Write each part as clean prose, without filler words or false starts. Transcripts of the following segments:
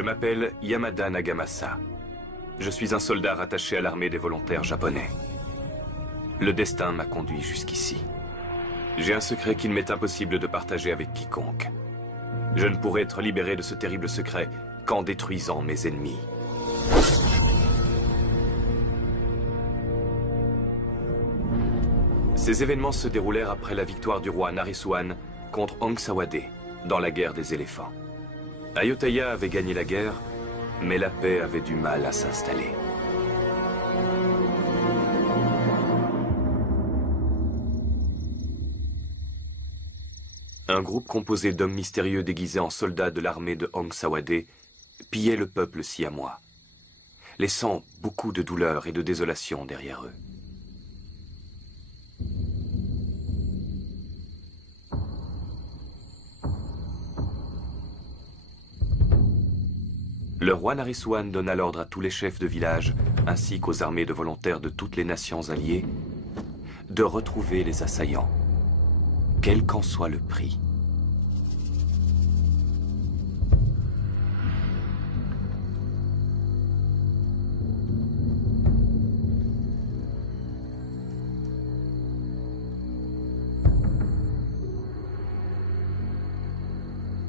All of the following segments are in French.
Je m'appelle Yamada Nagamasa. Je suis un soldat rattaché à l'armée des volontaires japonais. Le destin m'a conduit jusqu'ici. J'ai un secret qu'il m'est impossible de partager avec quiconque. Je ne pourrai être libéré de ce terrible secret qu'en détruisant mes ennemis. Ces événements se déroulèrent après la victoire du roi Naresuan contre Ong Sawade dans la guerre des éléphants. Ayutthaya avait gagné la guerre, mais la paix avait du mal à s'installer. Un groupe composé d'hommes mystérieux déguisés en soldats de l'armée de Ong Sawade pillait le peuple siamois, laissant beaucoup de douleur et de désolation derrière eux. Le roi Naresuan donna l'ordre à tous les chefs de village, ainsi qu'aux armées de volontaires de toutes les nations alliées, de retrouver les assaillants, quel qu'en soit le prix.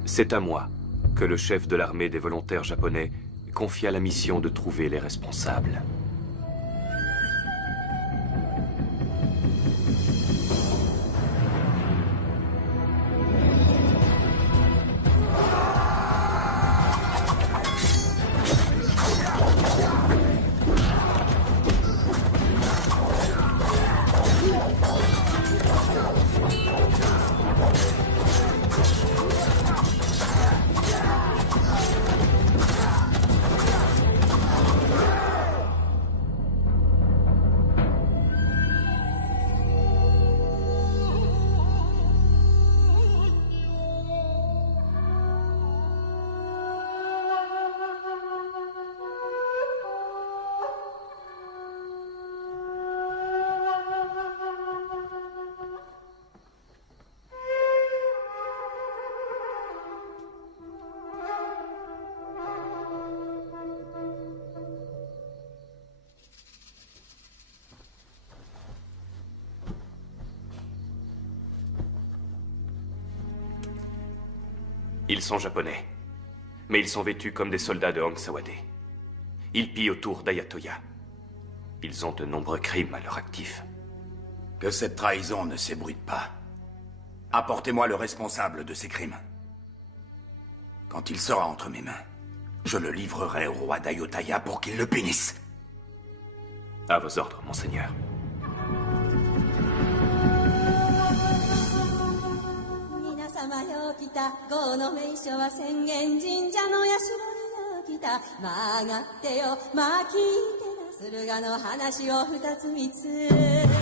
C'est à moi que le chef de l'armée des volontaires japonais confia la mission de trouver les responsables. Ils sont japonais, mais ils sont vêtus comme des soldats de Ong Sawade. Ils pillent autour d'Ayutthaya. Ils ont de nombreux crimes à leur actif. Que cette trahison ne s'ébruite pas. Apportez-moi le responsable de ces crimes. Quand il sera entre mes mains, je le livrerai au roi d'Ayutthaya pour qu'il le punisse. À vos ordres, monseigneur. 様よ来たこの名所は浅間神社の社よ来た曲がってよまあ聞いてな駿河の話を二つ三つ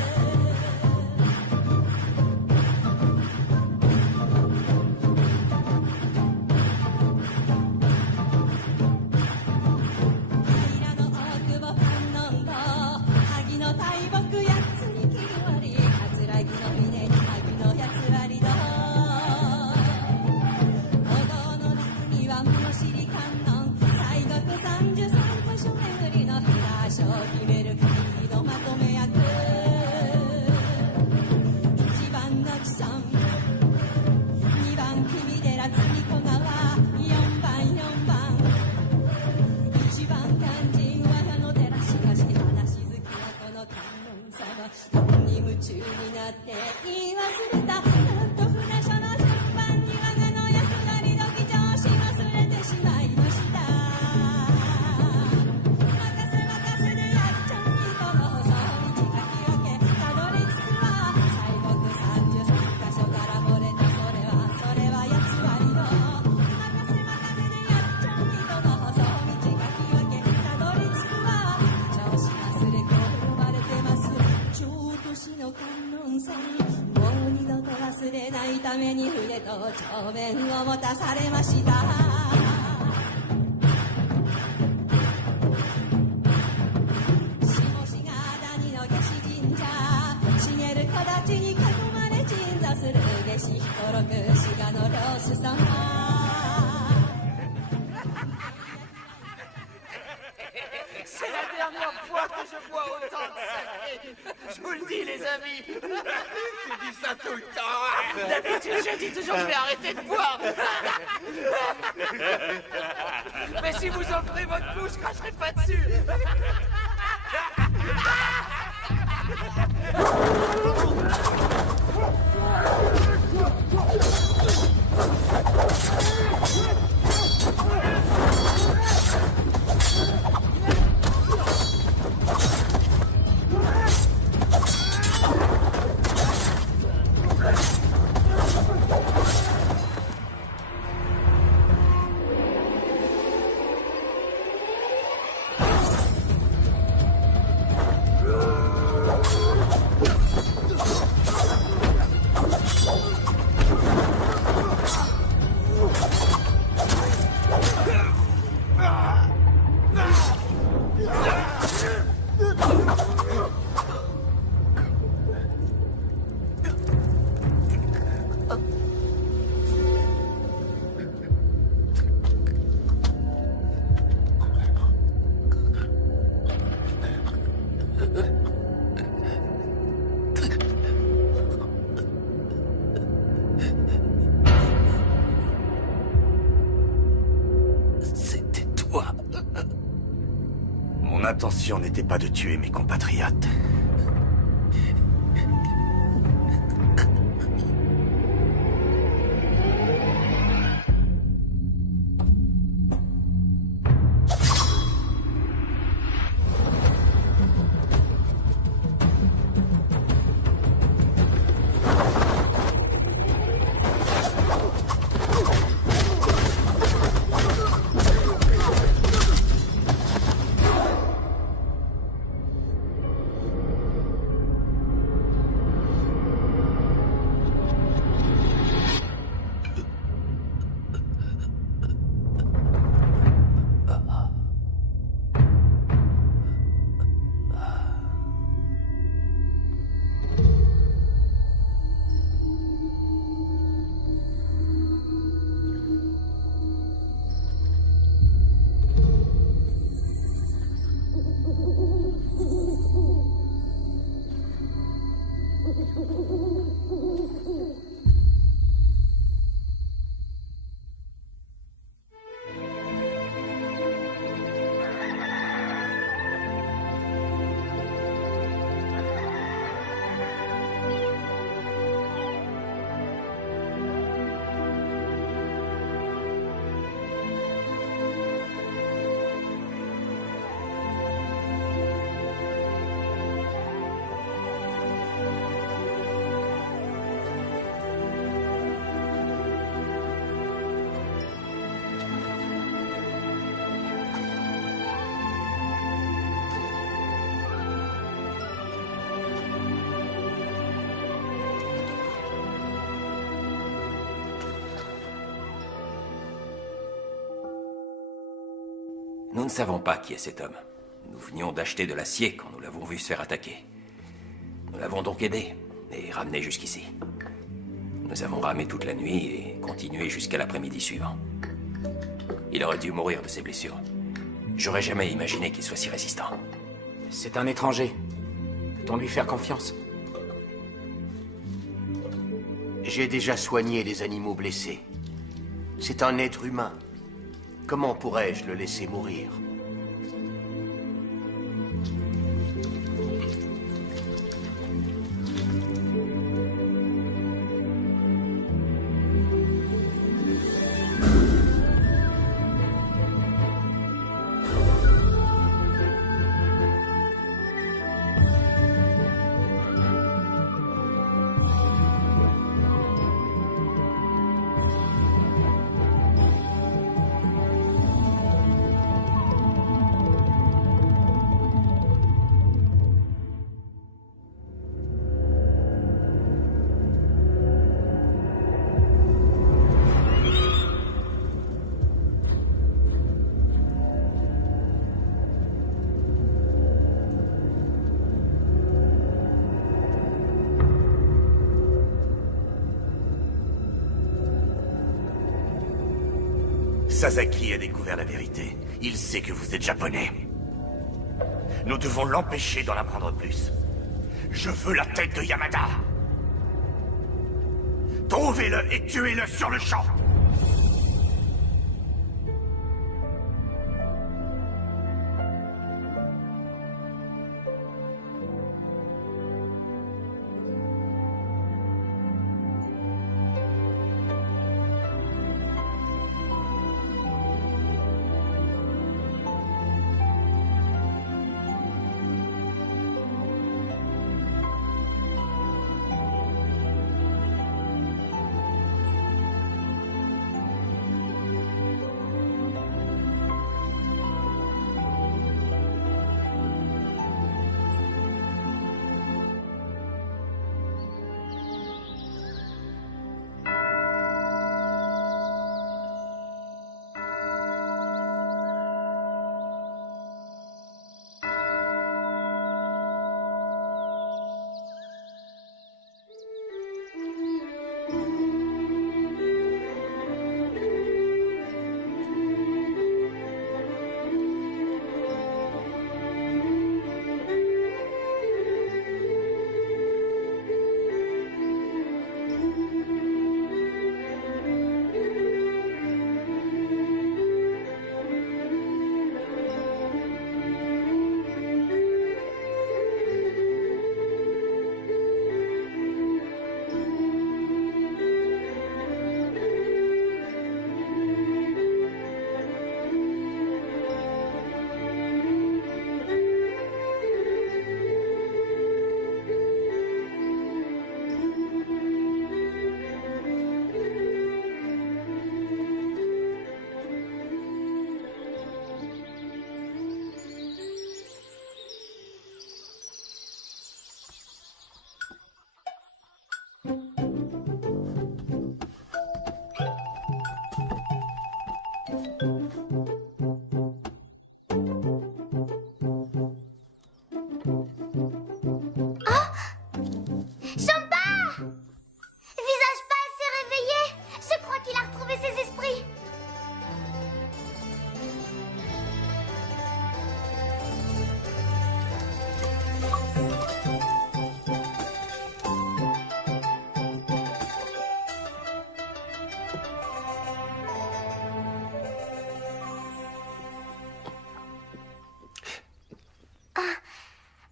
夢中になって言い忘れたなんと船所の順番にために筆と帳面を持たされました下志賀谷の下志神社茂る木立に囲まれ鎮座する下志彦六志賀の老師様C'est la dernière fois que je bois autant de saké. Je vous le dis, les amis. Tu dis ça tout le temps. D'habitude, je dis toujours que je vais arrêter de boire. Mais si vous offrez votre coup, je cracherai pas dessus. Mon intention n'était pas de tuer mes compatriotes. Nous ne savons pas qui est cet homme. Nous venions d'acheter de l'acier quand nous l'avons vu se faire attaquer. Nous l'avons donc aidé et ramené jusqu'ici. Nous avons ramé toute la nuit et continué jusqu'à l'après-midi suivant. Il aurait dû mourir de ses blessures. J'aurais jamais imaginé qu'il soit si résistant. C'est un étranger. Peut-on lui faire confiance? J'ai déjà soigné des animaux blessés. C'est un être humain. Comment pourrais-je le laisser mourir? Sasaki a découvert la vérité. Il sait que vous êtes japonais. Nous devons l'empêcher d'en apprendre plus. Je veux la tête de Yamada. Trouvez-le et tuez-le sur le champ.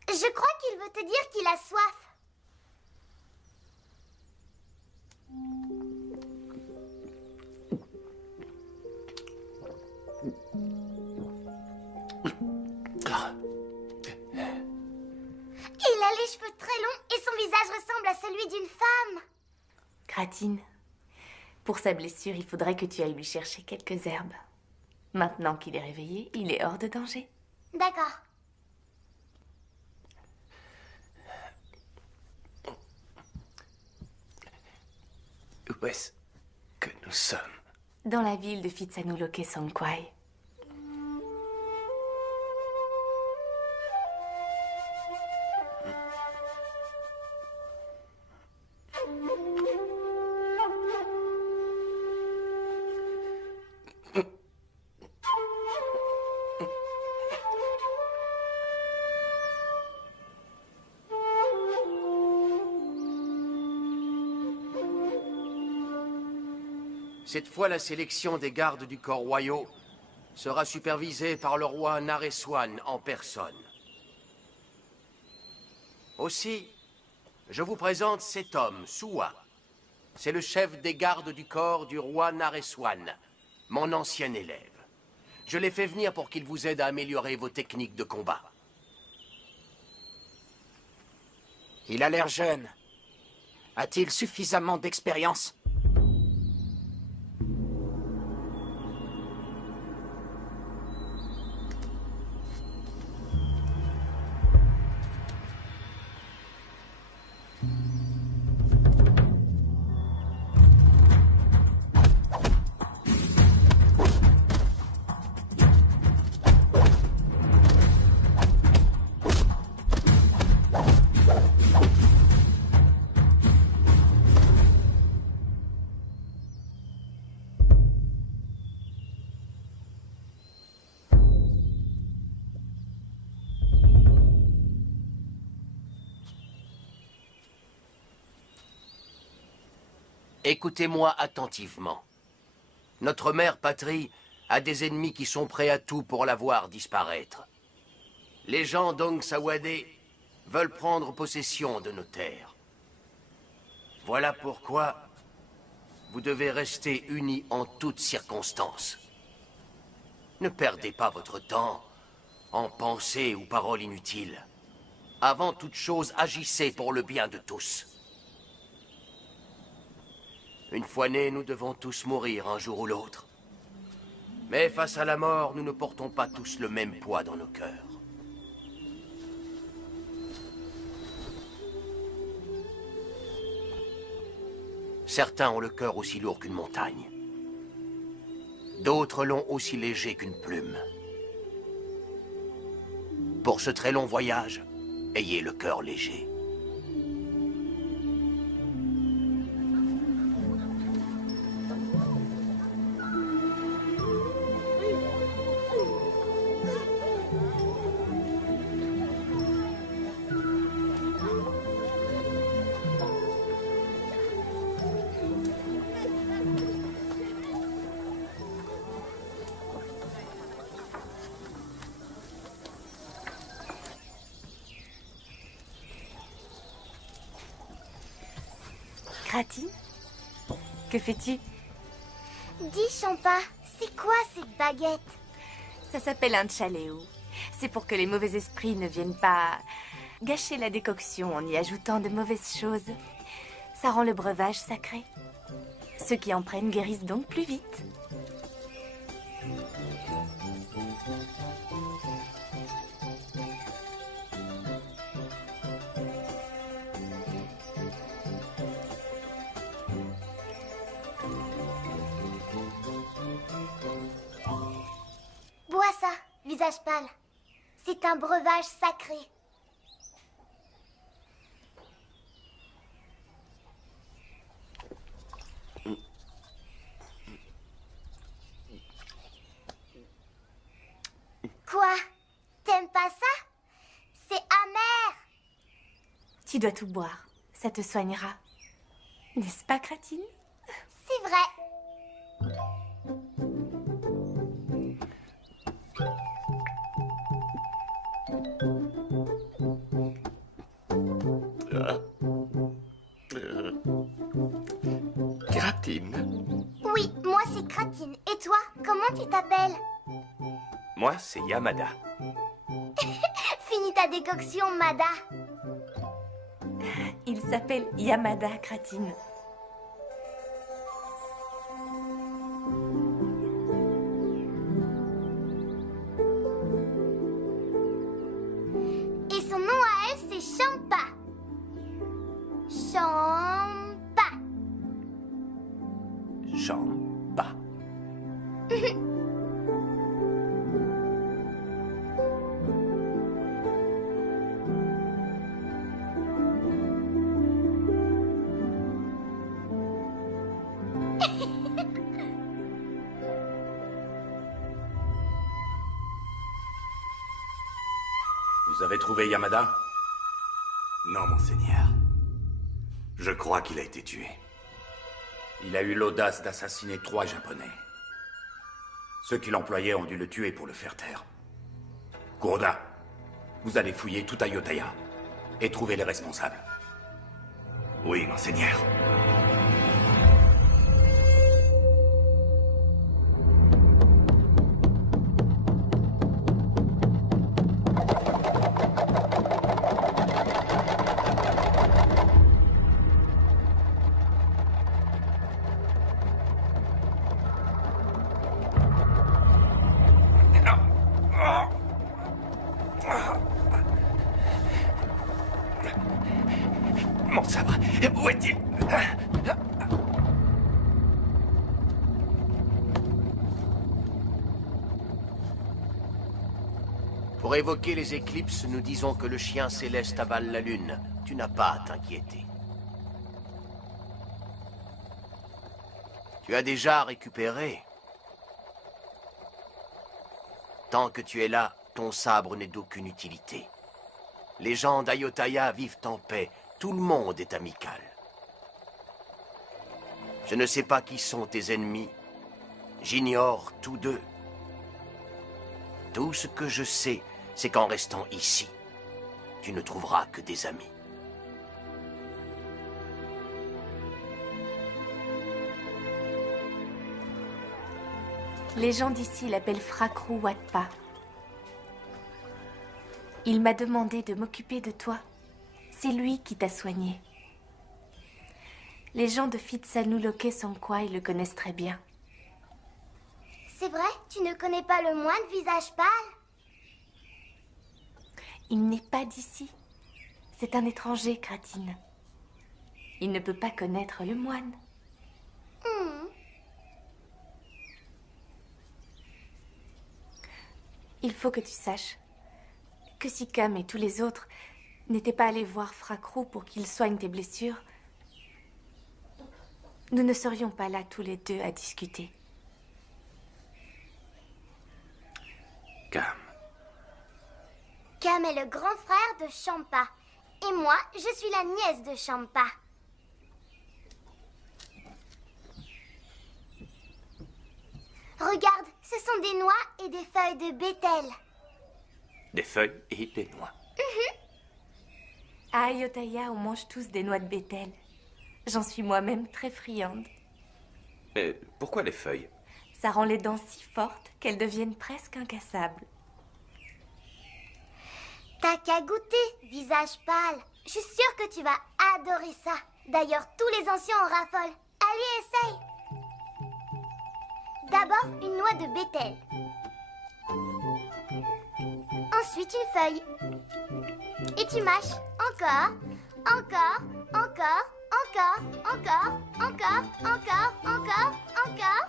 Je crois qu'il veut te dire qu'il a soif. Il a les cheveux très longs et son visage ressemble à celui d'une femme. Gratine, pour sa blessure, il faudrait que tu ailles lui chercher quelques herbes. Maintenant qu'il est réveillé, il est hors de danger. D'accord. Où est-ce que nous sommes? Dans la ville de Phitsanulok Songkwai. Cette fois, la sélection des gardes du corps royaux sera supervisée par le roi Naresuan en personne. Aussi, je vous présente cet homme, Suwa. C'est le chef des gardes du corps du roi Naresuan, mon ancien élève. Je l'ai fait venir pour qu'il vous aide à améliorer vos techniques de combat. Il a l'air jeune. A-t-il suffisamment d'expérience? Écoutez-moi attentivement. Notre mère patrie a des ennemis qui sont prêts à tout pour la voir disparaître. Les gens d'Ong Sawade veulent prendre possession de nos terres. Voilà pourquoi vous devez rester unis en toutes circonstances. Ne perdez pas votre temps en pensées ou paroles inutiles. Avant toute chose, agissez pour le bien de tous. Une fois nés, nous devons tous mourir un jour ou l'autre. Mais face à la mort, nous ne portons pas tous le même poids dans nos cœurs. Certains ont le cœur aussi lourd qu'une montagne. D'autres l'ont aussi léger qu'une plume. Pour ce très long voyage, ayez le cœur léger. Gratine, que fais-tu? Dis, Champa, c'est quoi cette baguette? Ça s'appelle un chaléo. C'est pour que les mauvais esprits ne viennent pas gâcher la décoction en y ajoutant de mauvaises choses. Ça rend le breuvage sacré. Ceux qui en prennent guérissent donc plus vite. Bois ça, visage pâle. C'est un breuvage sacré. Quoi? T'aimes pas ça? C'est amer. Tu dois tout boire. Ça te soignera. N'est-ce pas, Gratine? C'est vrai. Gratine. Oui, moi c'est Gratine. Et toi, comment tu t'appelles? Moi, c'est Yamada. Finis ta décoction, Mada. Il s'appelle Yamada, Gratine. Et son nom à elle, c'est Champa. Champa. Champa. Vous avez trouvé Yamada? Non, monseigneur. Je crois qu'il a été tué. Il a eu l'audace d'assassiner 3 Japonais. Ceux qui l'employaient ont dû le tuer pour le faire taire. Kuroda, vous allez fouiller tout Ayutthaya et trouver les responsables. Oui, monseigneur. Mon sabre, où est-il? Pour évoquer les éclipses, nous disons que le chien céleste avale la lune. Tu n'as pas à t'inquiéter. Tu as déjà récupéré. Tant que tu es là, ton sabre n'est d'aucune utilité. Les gens d'Ayutthaya vivent en paix. Tout le monde est amical. Je ne sais pas qui sont tes ennemis. J'ignore tous deux. Tout ce que je sais, c'est qu'en restant ici, tu ne trouveras que des amis. Les gens d'ici l'appellent Frakrou Watpa. Il m'a demandé de m'occuper de toi. C'est lui qui t'a soigné. Les gens de Phitsanulok Songkwai le connaissent très bien. C'est vrai? Tu ne connais pas le moine visage pâle? Il n'est pas d'ici. C'est un étranger, Kratine. Il ne peut pas connaître le moine. Il faut que tu saches que si Cam et tous les autres n'étaient pas allés voir Frakrou pour qu'il soigne tes blessures, nous ne serions pas là tous les deux à discuter. Cam. Cam est le grand frère de Champa. Et moi, je suis la nièce de Champa. Regarde, ce sont des noix et des feuilles de bétel. Des feuilles et des noix. À Ayutthaya, on mange tous des noix de bétel. J'en suis moi-même très friande. Mais pourquoi les feuilles? Ça rend les dents si fortes qu'elles deviennent presque incassables. T'as qu'à goûter, visage pâle. Je suis sûre que tu vas adorer ça. D'ailleurs, tous les anciens en raffolent. Allez, essaye. D'abord, une noix de bétel. Ensuite, une feuille. Et tu mâches. Encore, encore, encore, encore, encore, encore, encore, encore, encore.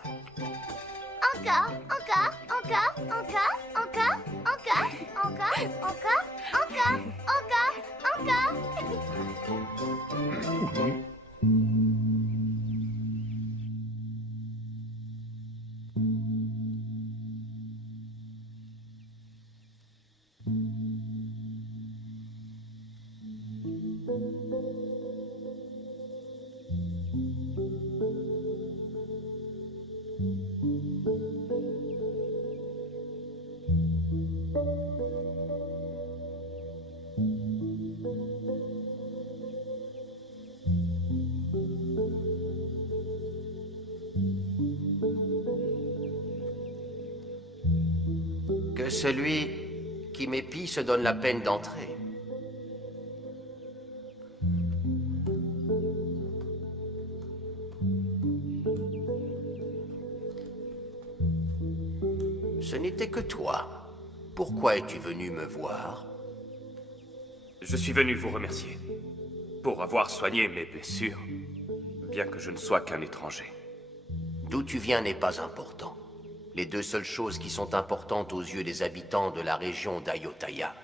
Encore, encore, encore, encore, encore, encore, encore, encore, encore, encore, encore. Que celui qui m'épie se donne la peine d'entrer. Ce n'était que toi. Pourquoi es-tu venu me voir? Je suis venu vous remercier pour avoir soigné mes blessures, bien que je ne sois qu'un étranger. D'où tu viens n'est pas important. Les deux seules choses qui sont importantes aux yeux des habitants de la région d'Ayutthaya,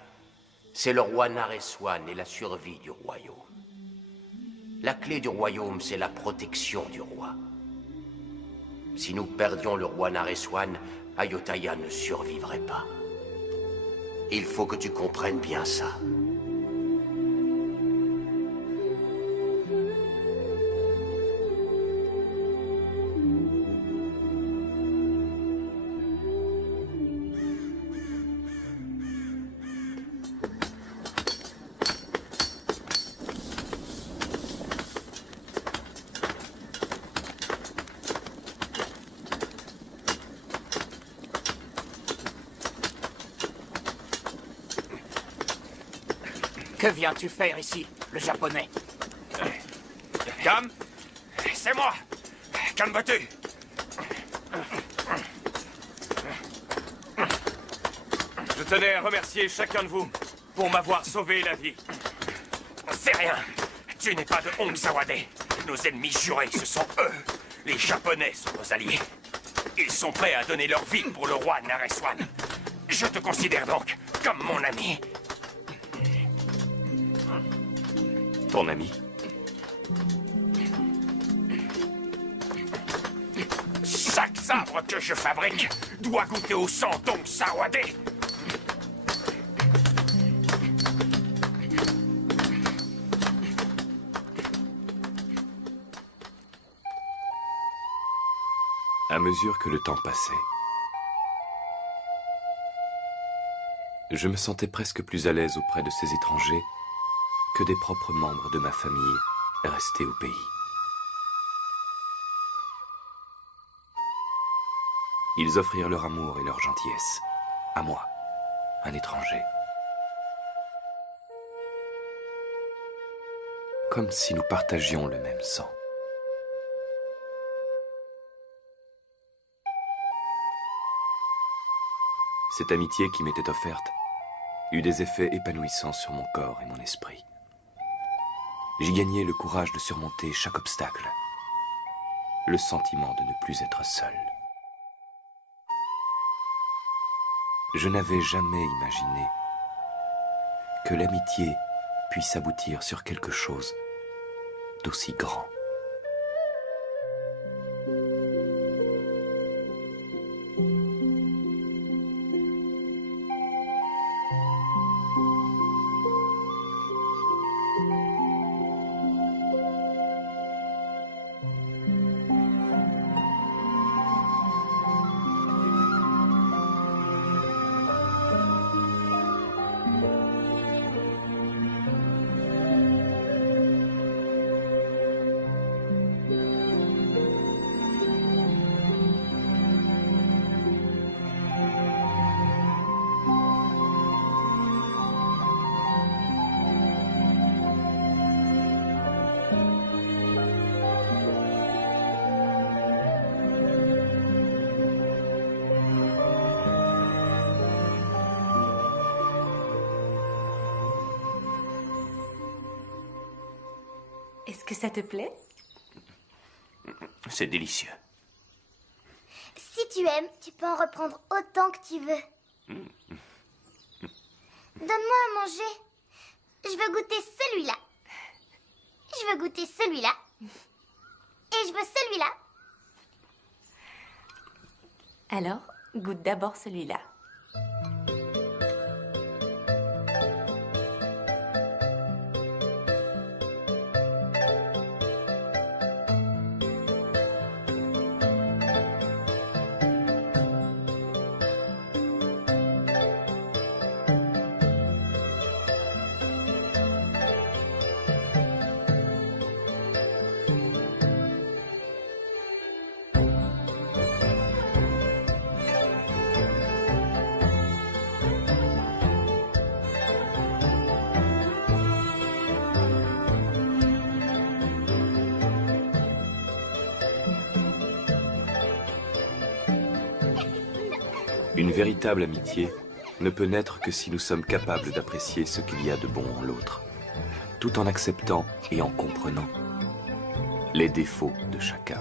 c'est le roi Nareswan et la survie du royaume. La clé du royaume, c'est la protection du roi. Si nous perdions le roi Nareswan, Ayutthaya ne survivrait pas. Il faut que tu comprennes bien ça. Que viens-tu faire ici, le japonais? Cam, c'est moi. Calme-toi. Je tenais à remercier chacun de vous pour m'avoir sauvé la vie. C'est rien. Tu n'es pas de Hong Sawade. Nos ennemis jurés, ce sont eux. Les Japonais sont nos alliés. Ils sont prêts à donner leur vie pour le roi Nareswan. Je te considère donc comme mon ami. Ton ami? Chaque sabre que je fabrique doit goûter au sang d'Hong Sawade. À mesure que le temps passait, je me sentais presque plus à l'aise auprès de ces étrangers que des propres membres de ma famille restés au pays. Ils offrirent leur amour et leur gentillesse à moi, un étranger. Comme si nous partagions le même sang. Cette amitié qui m'était offerte eut des effets épanouissants sur mon corps et mon esprit. J'y gagnai le courage de surmonter chaque obstacle, le sentiment de ne plus être seul. Je n'avais jamais imaginé que l'amitié puisse aboutir sur quelque chose d'aussi grand. Est-ce que ça te plaît? C'est délicieux. Si tu aimes, tu peux en reprendre autant que tu veux. Donne-moi à manger. Je veux goûter celui-là. Je veux goûter celui-là. Et je veux celui-là. Alors, goûte d'abord celui-là. Une véritable amitié ne peut naître que si nous sommes capables d'apprécier ce qu'il y a de bon en l'autre, tout en acceptant et en comprenant les défauts de chacun.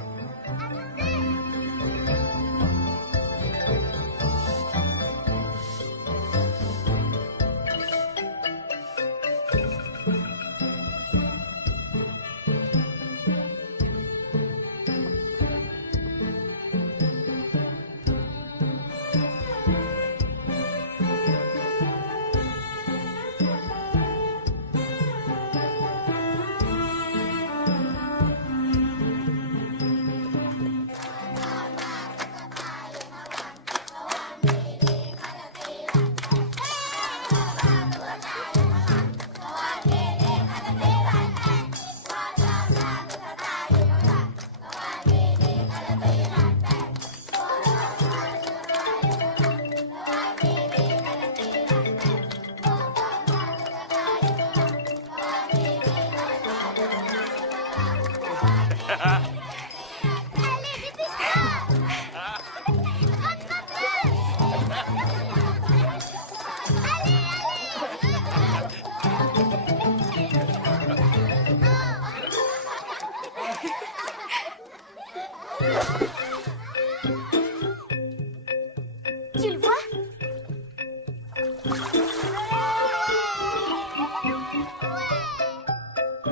Tu le vois?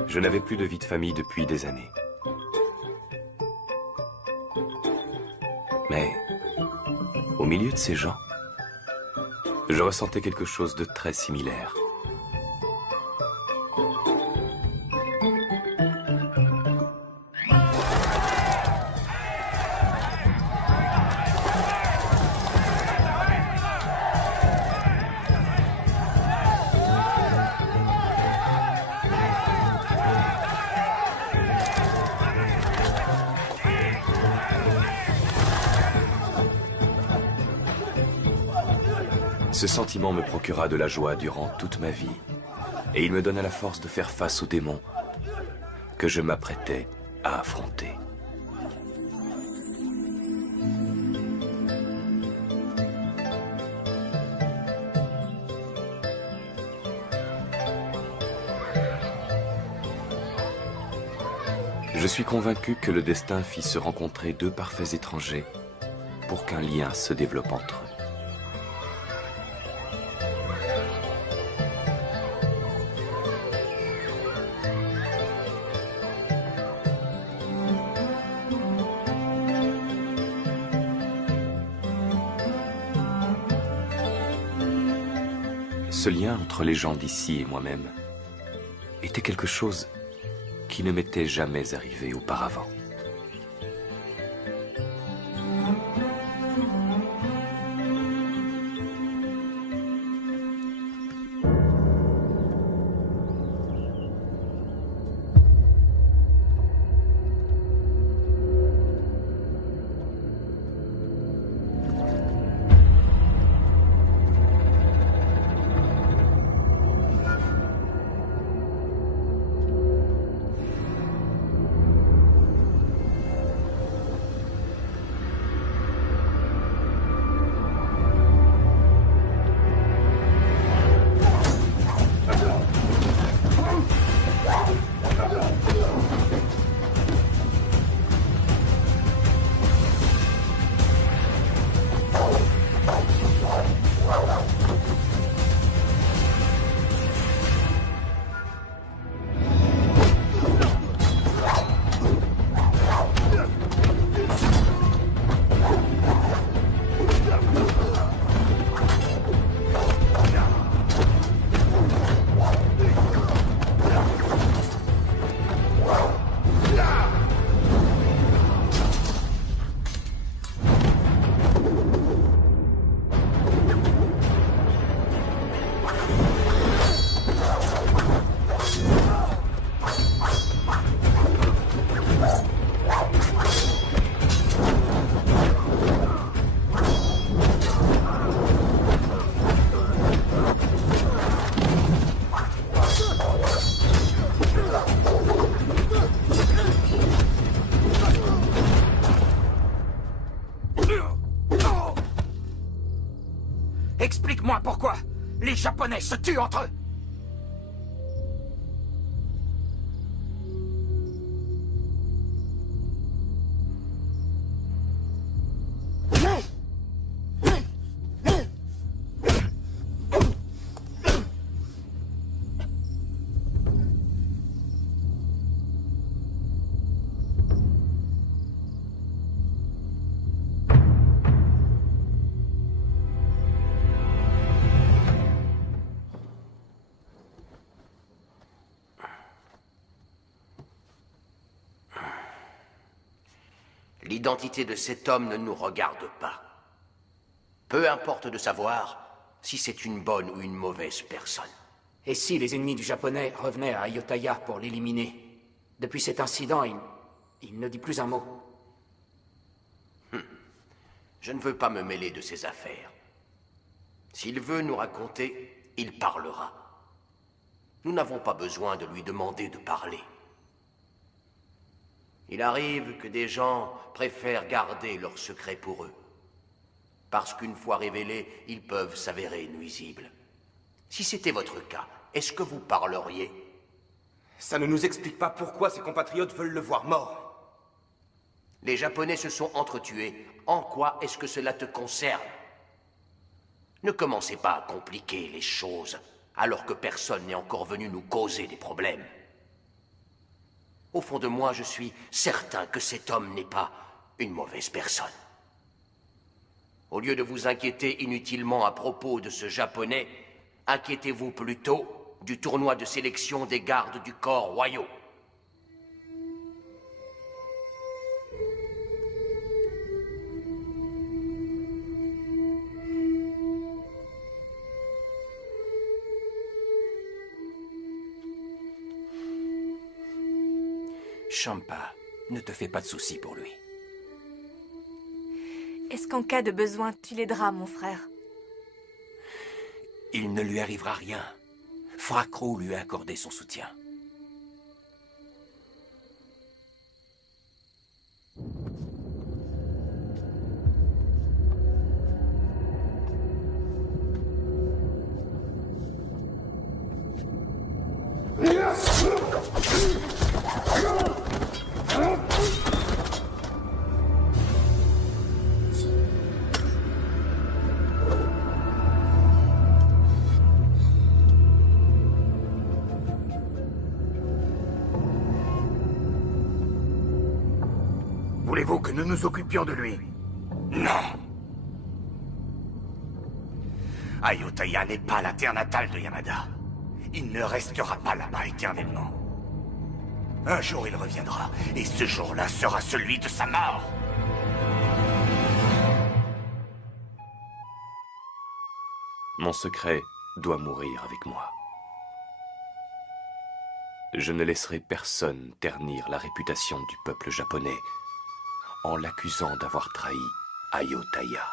Je n'avais plus de vie de famille depuis des années. Mais, au milieu de ces gens, je ressentais quelque chose de très similaire. Ce sentiment me procura de la joie durant toute ma vie, et il me donna la force de faire face aux démons que je m'apprêtais à affronter. Je suis convaincu que le destin fit se rencontrer deux parfaits étrangers pour qu'un lien se développe entre eux. Ce lien entre les gens d'ici et moi-même était quelque chose qui ne m'était jamais arrivé auparavant. Explique-moi pourquoi les Japonais se tuent entre eux. L'identité de cet homme ne nous regarde pas. Peu importe de savoir si c'est une bonne ou une mauvaise personne. Et si les ennemis du Japonais revenaient à Ayutthaya pour l'éliminer? Depuis cet incident, il ne dit plus un mot. Je ne veux pas me mêler de ses affaires. S'il veut nous raconter, il parlera. Nous n'avons pas besoin de lui demander de parler. Il arrive que des gens préfèrent garder leurs secrets pour eux. Parce qu'une fois révélés, ils peuvent s'avérer nuisibles. Si c'était votre cas, est-ce que vous parleriez? Ça ne nous explique pas pourquoi ses compatriotes veulent le voir mort. Les Japonais se sont entretués. En quoi est-ce que cela te concerne? Ne commencez pas à compliquer les choses, alors que personne n'est encore venu nous causer des problèmes. Au fond de moi, je suis certain que cet homme n'est pas une mauvaise personne. Au lieu de vous inquiéter inutilement à propos de ce Japonais, inquiétez-vous plutôt du tournoi de sélection des gardes du corps royaux. Champa, ne te fais pas de soucis pour lui. Est-ce qu'en cas de besoin, tu l'aideras, mon frère? Il ne lui arrivera rien. Fracro lui a accordé son soutien. Voulez-vous que nous nous occupions de lui? Non. Ayutthaya n'est pas la terre natale de Yamada. Il ne restera pas là-bas éternellement. Un jour il reviendra, et ce jour-là sera celui de sa mort. Mon secret doit mourir avec moi. Je ne laisserai personne ternir la réputation du peuple japonais en l'accusant d'avoir trahi Ayutthaya.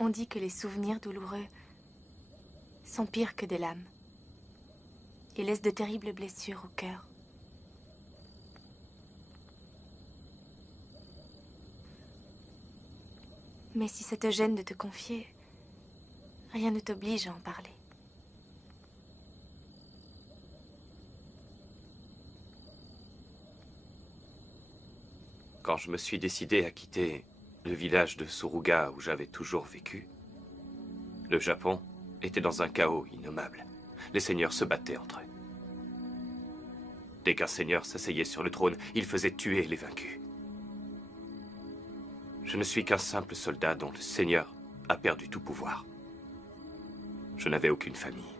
On dit que les souvenirs douloureux sont pires que des lames et laissent de terribles blessures au cœur. Mais si ça te gêne de te confier, rien ne t'oblige à en parler. Quand je me suis décidé à quitter le village de Suruga où j'avais toujours vécu, le Japon était dans un chaos innommable. Les seigneurs se battaient entre eux. Dès qu'un seigneur s'asseyait sur le trône, il faisait tuer les vaincus. Je ne suis qu'un simple soldat dont le seigneur a perdu tout pouvoir. Je n'avais aucune famille.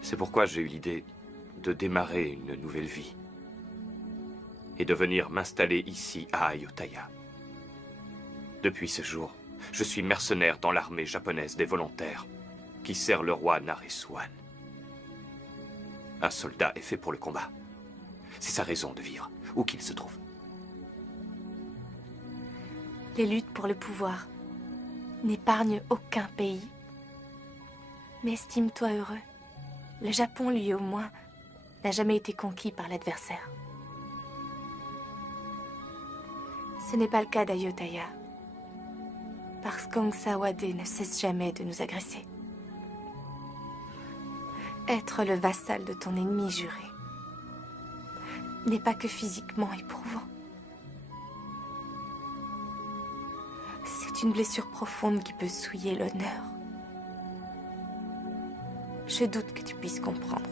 C'est pourquoi j'ai eu l'idée de démarrer une nouvelle vie et de venir m'installer ici à Ayutthaya. Depuis ce jour, je suis mercenaire dans l'armée japonaise des volontaires qui sert le roi Naresuan. Un soldat est fait pour le combat. C'est sa raison de vivre, où qu'il se trouve. Les luttes pour le pouvoir n'épargnent aucun pays. Mais estime-toi heureux. Le Japon, lui au moins, n'a jamais été conquis par l'adversaire. Ce n'est pas le cas d'Ayutthaya, parce qu'Ong Sawade ne cesse jamais de nous agresser. Être le vassal de ton ennemi juré n'est pas que physiquement éprouvant. C'est une blessure profonde qui peut souiller l'honneur. Je doute que tu puisses comprendre.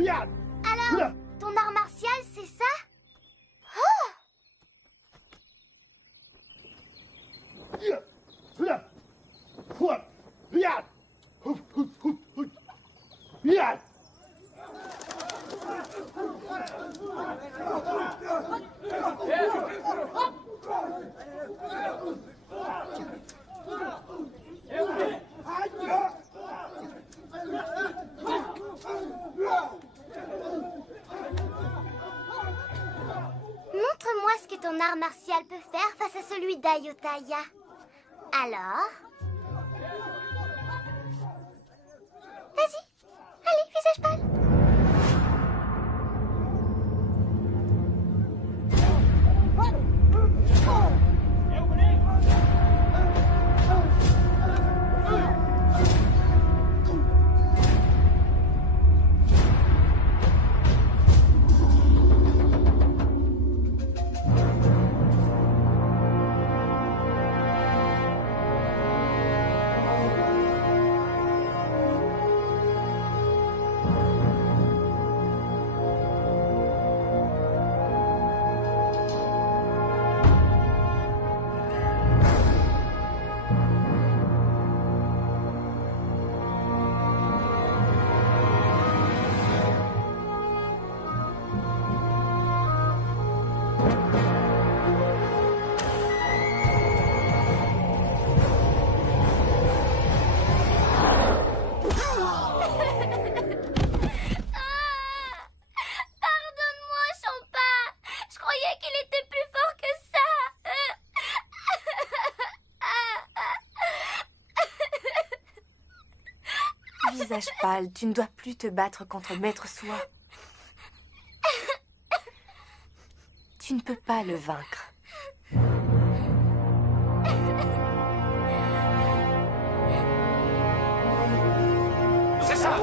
Alors, ton art martial, c'est ça? Oh! Montre-moi ce que ton art martial peut faire face à celui d'Ayutthaya. Alors? Vas-y, allez, visage pâle. Visage pâle, tu ne dois plus te battre contre Maître Soi. Tu ne peux pas le vaincre. C'est ça!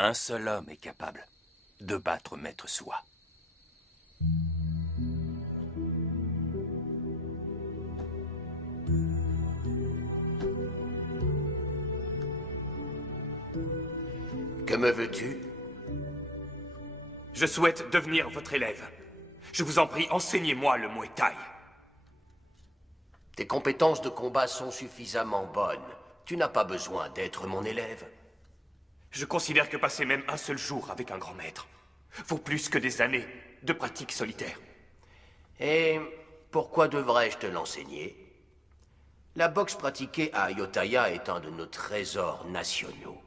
Un seul homme est capable de battre Maître Soi. Que me veux-tu? Je souhaite devenir votre élève. Je vous en prie, enseignez-moi le Muay Thai. Tes compétences de combat sont suffisamment bonnes. Tu n'as pas besoin d'être mon élève. Je considère que passer même un seul jour avec un grand maître vaut plus que des années de pratique solitaire. Et pourquoi devrais-je te l'enseigner? La boxe pratiquée à Ayutthaya est un de nos trésors nationaux.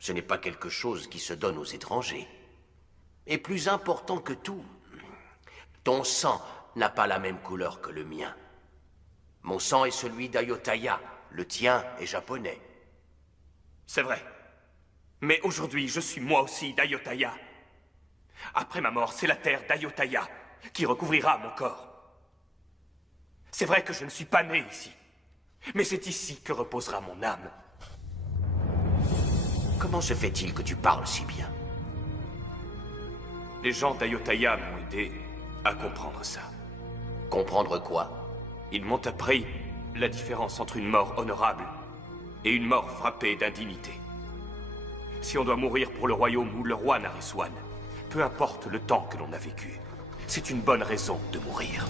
Ce n'est pas quelque chose qui se donne aux étrangers. Et plus important que tout, ton sang n'a pas la même couleur que le mien. Mon sang est celui d'Ayutthaya, le tien est japonais. C'est vrai. Mais aujourd'hui, je suis moi aussi d'Ayutthaya. Après ma mort, c'est la terre d'Ayutthaya qui recouvrira mon corps. C'est vrai que je ne suis pas né ici, mais c'est ici que reposera mon âme. Comment se fait-il que tu parles si bien? Les gens d'Ayutthaya m'ont aidé à comprendre ça. Comprendre quoi? Ils m'ont appris la différence entre une mort honorable et une mort frappée d'indignité. Si on doit mourir pour le royaume ou le roi Naresuan, peu importe le temps que l'on a vécu, c'est une bonne raison de mourir.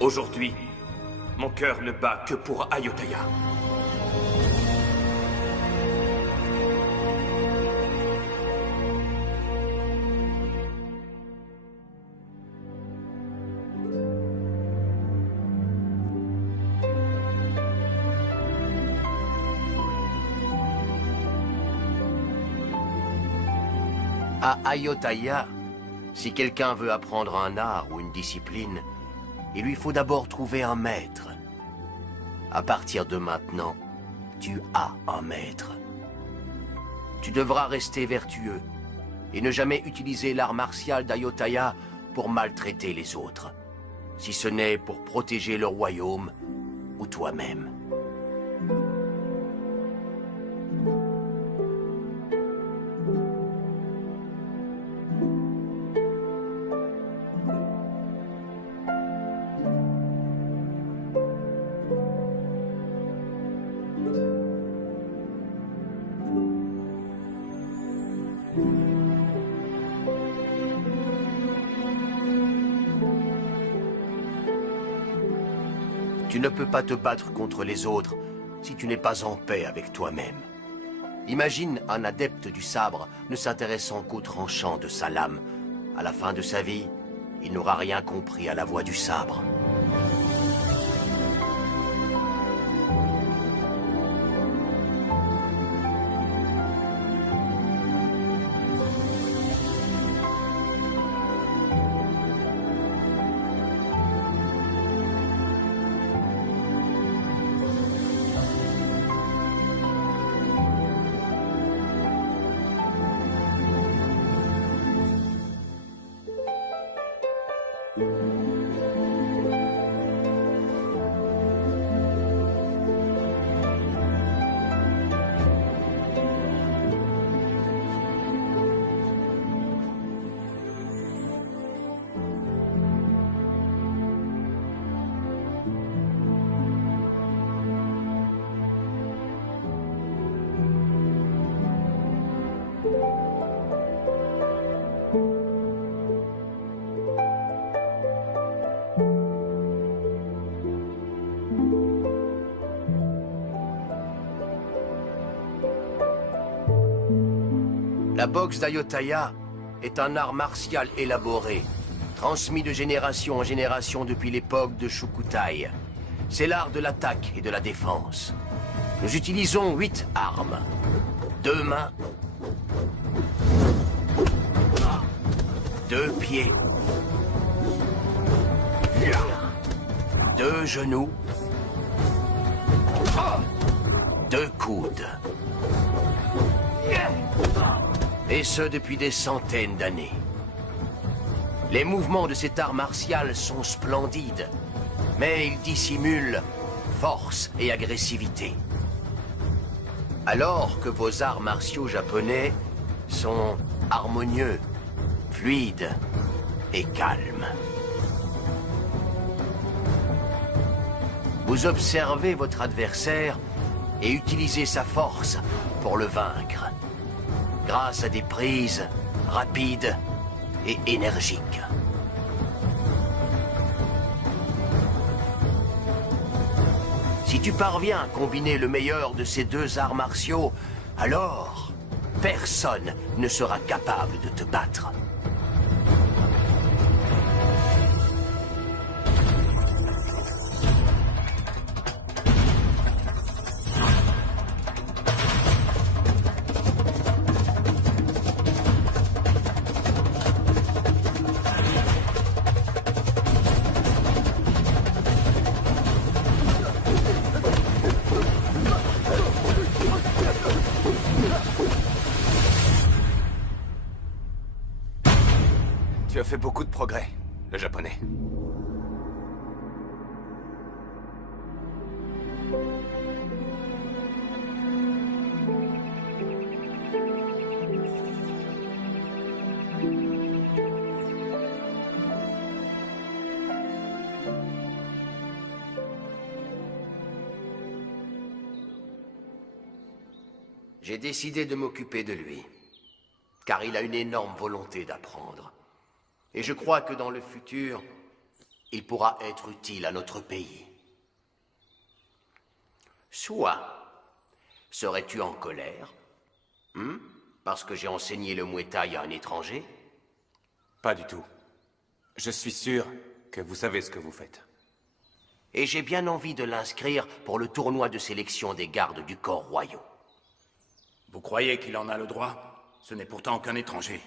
Aujourd'hui, mon cœur ne bat que pour Ayutthaya. À Ayutthaya, si quelqu'un veut apprendre un art ou une discipline, il lui faut d'abord trouver un maître. À partir de maintenant, tu as un maître. Tu devras rester vertueux et ne jamais utiliser l'art martial d'Ayutthaya pour maltraiter les autres, si ce n'est pour protéger le royaume ou toi-même. Tu ne peux pas te battre contre les autres si tu n'es pas en paix avec toi-même. Imagine un adepte du sabre ne s'intéressant qu'au tranchant de sa lame. À la fin de sa vie, il n'aura rien compris à la voie du sabre. La boxe d'Ayutthaya est un art martial élaboré, transmis de génération en génération depuis l'époque de Shukutai. C'est l'art de l'attaque et de la défense. Nous utilisons 8 armes. 2 mains, 2 pieds, 2 genoux, 2 coudes. Et ce depuis des centaines d'années. Les mouvements de cet art martial sont splendides, mais ils dissimulent force et agressivité. Alors que vos arts martiaux japonais sont harmonieux, fluides et calmes. Vous observez votre adversaire et utilisez sa force pour le vaincre, grâce à des prises rapides et énergiques. Si tu parviens à combiner le meilleur de ces 2 arts martiaux, alors personne ne sera capable de te battre. Tu as fait beaucoup de progrès, le japonais. J'ai décidé de m'occuper de lui, car il a une énorme volonté d'apprendre. Et je crois que dans le futur, il pourra être utile à notre pays. Soit, serais-tu en colère parce que j'ai enseigné le Muay Thai à un étranger? Pas du tout. Je suis sûr que vous savez ce que vous faites. Et j'ai bien envie de l'inscrire pour le tournoi de sélection des gardes du corps royaux. Vous croyez qu'il en a le droit? Ce n'est pourtant qu'un étranger.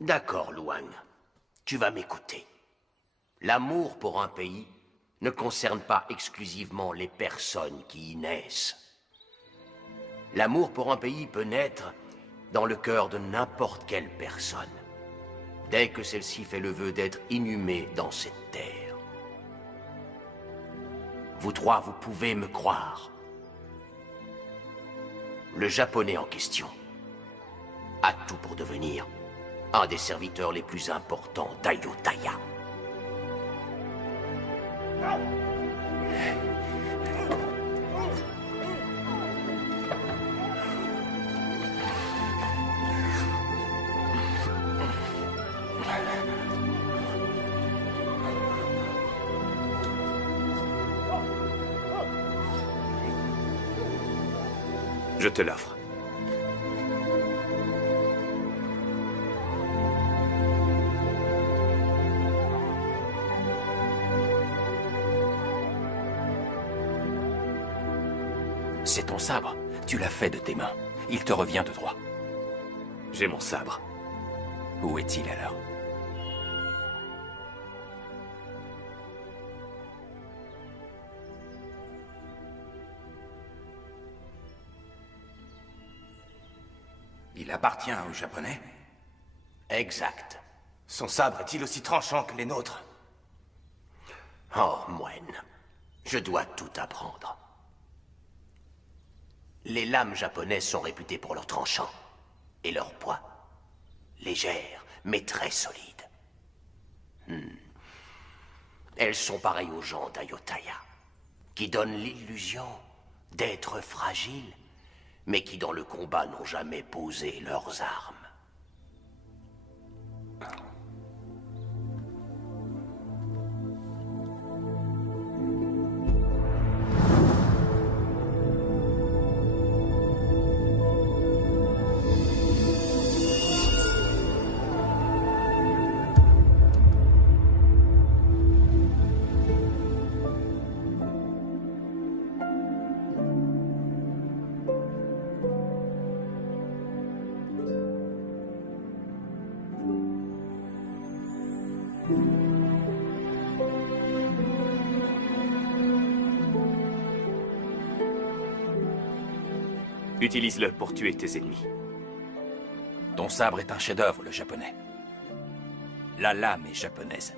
D'accord, Luang. Tu vas m'écouter. L'amour pour un pays ne concerne pas exclusivement les personnes qui y naissent. L'amour pour un pays peut naître dans le cœur de n'importe quelle personne, dès que celle-ci fait le vœu d'être inhumée dans cette terre. Vous trois, vous pouvez me croire. Le Japonais en question a tout pour devenir un des serviteurs les plus importants d'Ayutthaya. Je te l'offre. C'est ton sabre. Tu l'as fait de tes mains. Il te revient de droit. J'ai mon sabre. Où est-il alors? Il appartient aux Japonais? Exact. Son sabre est-il aussi tranchant que les nôtres? Oh, moine, je dois tout apprendre. Les lames japonaises sont réputées pour leur tranchant et leur poids. Légères, mais très solides. Elles sont pareilles aux gens d'Ayutthaya, qui donnent l'illusion d'être fragiles, mais qui dans le combat n'ont jamais posé leurs armes. Utilise-le pour tuer tes ennemis. Ton sabre est un chef-d'œuvre, le japonais. La lame est japonaise.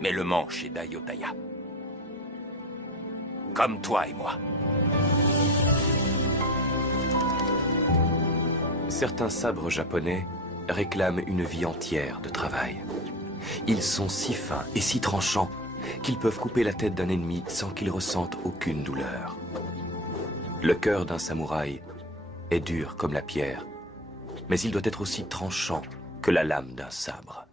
Mais le manche est d'Ayutthaya. Comme toi et moi. Certains sabres japonais réclament une vie entière de travail. Ils sont si fins et si tranchants qu'ils peuvent couper la tête d'un ennemi sans qu'il ressente aucune douleur. Le cœur d'un samouraï est dur comme la pierre, mais il doit être aussi tranchant que la lame d'un sabre.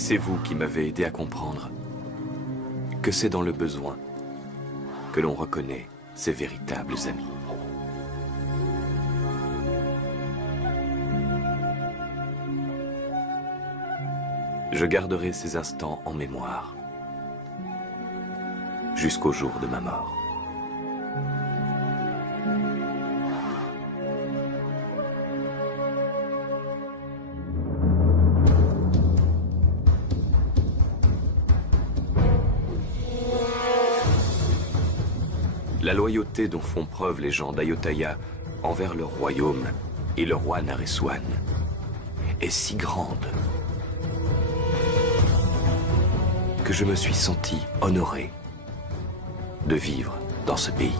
C'est vous qui m'avez aidé à comprendre que c'est dans le besoin que l'on reconnaît ses véritables amis. Je garderai ces instants en mémoire jusqu'au jour de ma mort. La loyauté dont font preuve les gens d'Ayutthaya envers leur royaume et le roi Naresuan est si grande que je me suis senti honoré de vivre dans ce pays.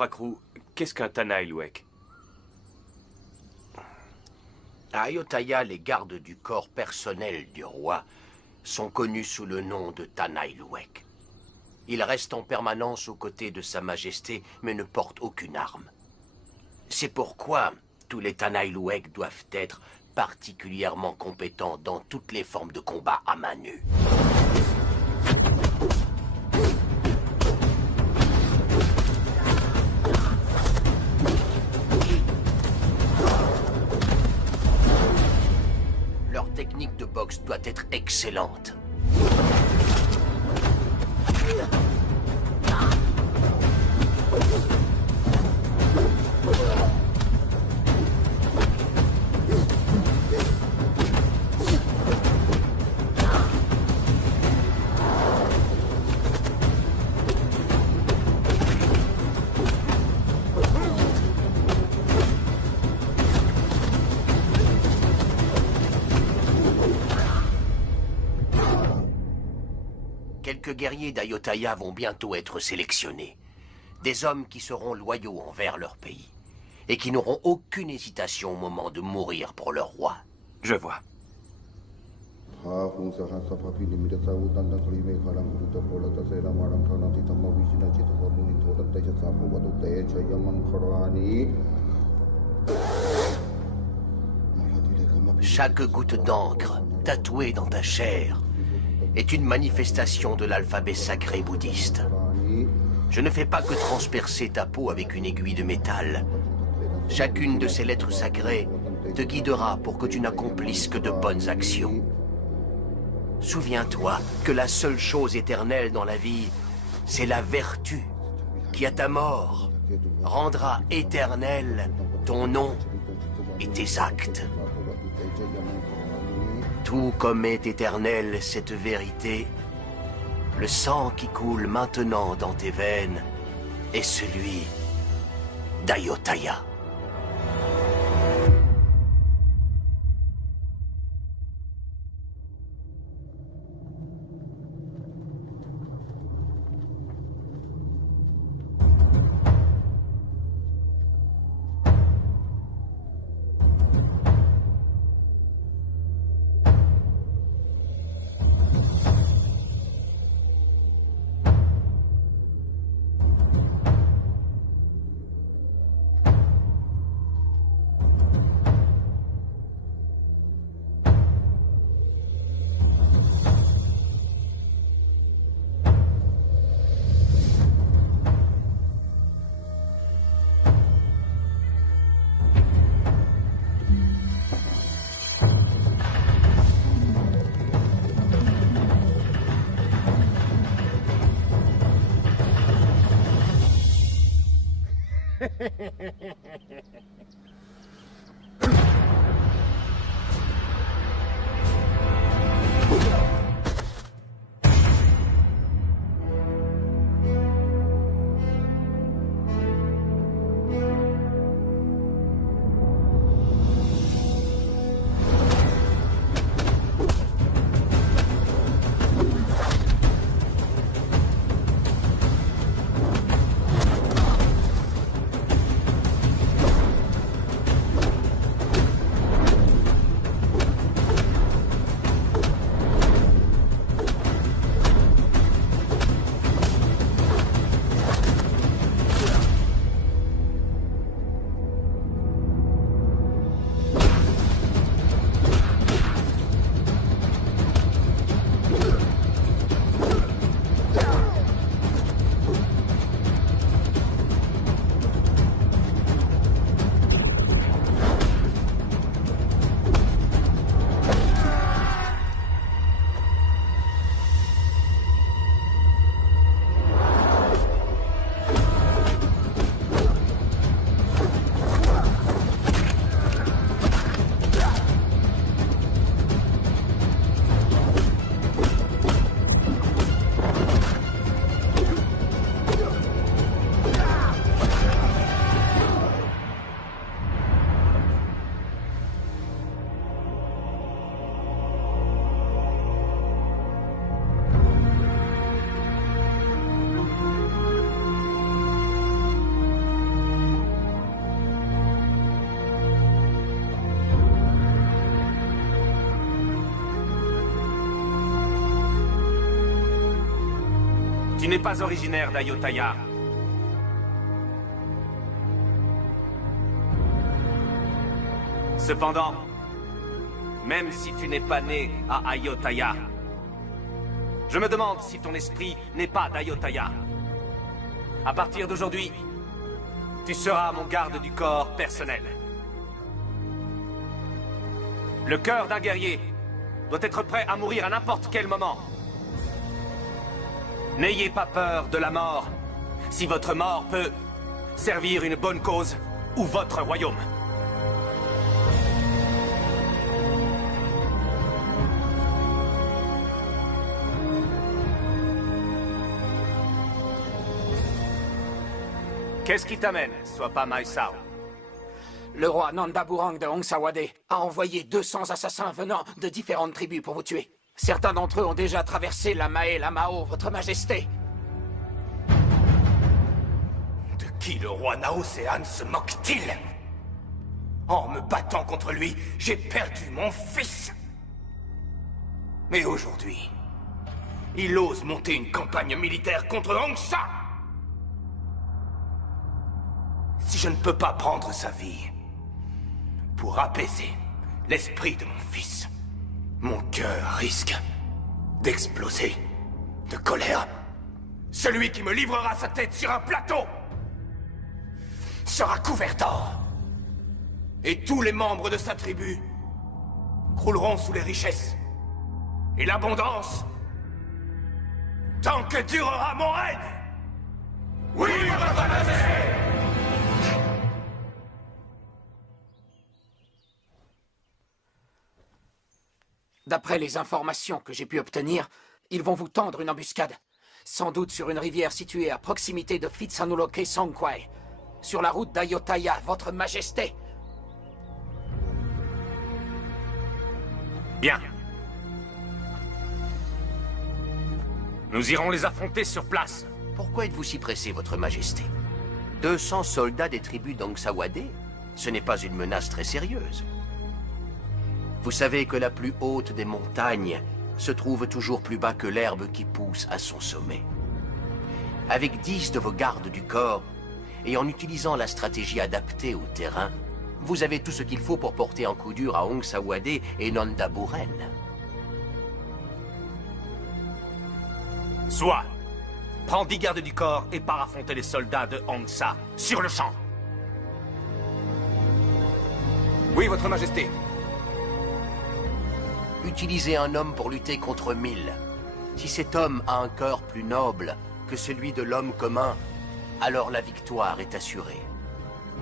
Frakrou, qu'est-ce qu'un Tanaïlouek? À Ayutthaya, les gardes du corps personnel du roi sont connus sous le nom de Tanaïlouek. Ils restent en permanence aux côtés de Sa Majesté, mais ne portent aucune arme. C'est pourquoi tous les Tanaïlouek doivent être particulièrement compétents dans toutes les formes de combat à main nue. Leur technique de boxe doit être excellente. Quelques guerriers d'Ayutthaya vont bientôt être sélectionnés. Des hommes qui seront loyaux envers leur pays et qui n'auront aucune hésitation au moment de mourir pour leur roi. Je vois. Chaque goutte d'encre tatouée dans ta chair est une manifestation de l'alphabet sacré bouddhiste. Je ne fais pas que transpercer ta peau avec une aiguille de métal. Chacune de ces lettres sacrées te guidera pour que tu n'accomplisses que de bonnes actions. Souviens-toi que la seule chose éternelle dans la vie, c'est la vertu qui, à ta mort, rendra éternel ton nom et tes actes. Tout comme est éternelle cette vérité, le sang qui coule maintenant dans tes veines est celui d'Ayutthaya. Tu n'es pas originaire d'Ayutthaya. Cependant, même si tu n'es pas né à Ayutthaya, je me demande si ton esprit n'est pas d'Ayutthaya. À partir d'aujourd'hui, tu seras mon garde du corps personnel. Le cœur d'un guerrier doit être prêt à mourir à n'importe quel moment. N'ayez pas peur de la mort, si votre mort peut servir une bonne cause ou votre royaume. Qu'est-ce qui t'amène, sois pas Mai Sao? Le roi Nandaburang de Hongsawade a envoyé 200 assassins venant de différentes tribus pour vous tuer. Certains d'entre eux ont déjà traversé la Mae et la Mao, votre majesté. De qui le roi Naosean se moque-t-il? En me battant contre lui, j'ai perdu mon fils. Mais aujourd'hui, il ose monter une campagne militaire contre Hongsa. Si je ne peux pas prendre sa vie pour apaiser l'esprit de mon fils, mon cœur risque d'exploser de colère. Celui qui me livrera sa tête sur un plateau sera couvert d'or. Et tous les membres de sa tribu crouleront sous les richesses et l'abondance tant que durera mon règne. Oui, votre majesté! D'après les informations que j'ai pu obtenir, ils vont vous tendre une embuscade. Sans doute sur une rivière située à proximité de Phitsanulok Songkhwai. Sur la route d'Ayutthaya, votre majesté. Bien. Nous irons les affronter sur place. Pourquoi êtes-vous si pressé, votre majesté? 200 soldats des tribus d'Hongsawade? Ce n'est pas une menace très sérieuse. Vous savez que la plus haute des montagnes se trouve toujours plus bas que l'herbe qui pousse à son sommet. Avec 10 de vos gardes du corps, et en utilisant la stratégie adaptée au terrain, vous avez tout ce qu'il faut pour porter un coup dur à Hongsawade et Nandaburen. Soit, prends 10 gardes du corps et pars affronter les soldats de Hongsa, sur le champ. Oui, votre majesté. Utilisez un homme pour lutter contre 1000. Si cet homme a un cœur plus noble que celui de l'homme commun, alors la victoire est assurée.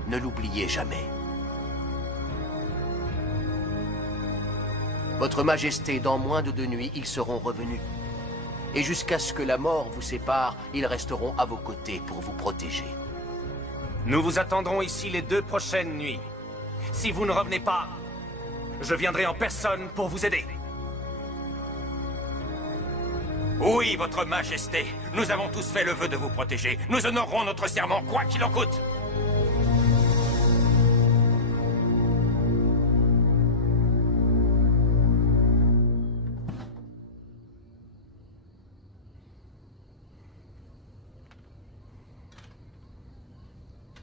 Ne l'oubliez jamais. Votre Majesté, dans moins de 2 nuits, ils seront revenus. Et jusqu'à ce que la mort vous sépare, ils resteront à vos côtés pour vous protéger. Nous vous attendrons ici les 2 prochaines nuits. Si vous ne revenez pas, je viendrai en personne pour vous aider. Oui, votre majesté, nous avons tous fait le vœu de vous protéger. Nous honorerons notre serment, quoi qu'il en coûte.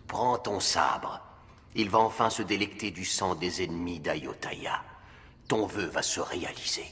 Prends ton sabre. Il va enfin se délecter du sang des ennemis d'Ayutthaya. Ton vœu va se réaliser.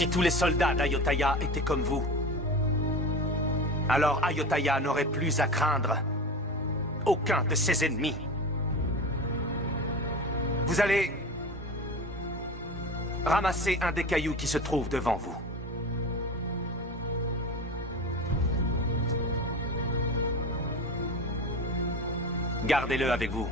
Si tous les soldats d'Ayutthaya étaient comme vous, alors Ayutthaya n'aurait plus à craindre aucun de ses ennemis. Vous allez ramasser un des cailloux qui se trouve devant vous. Gardez-le avec vous.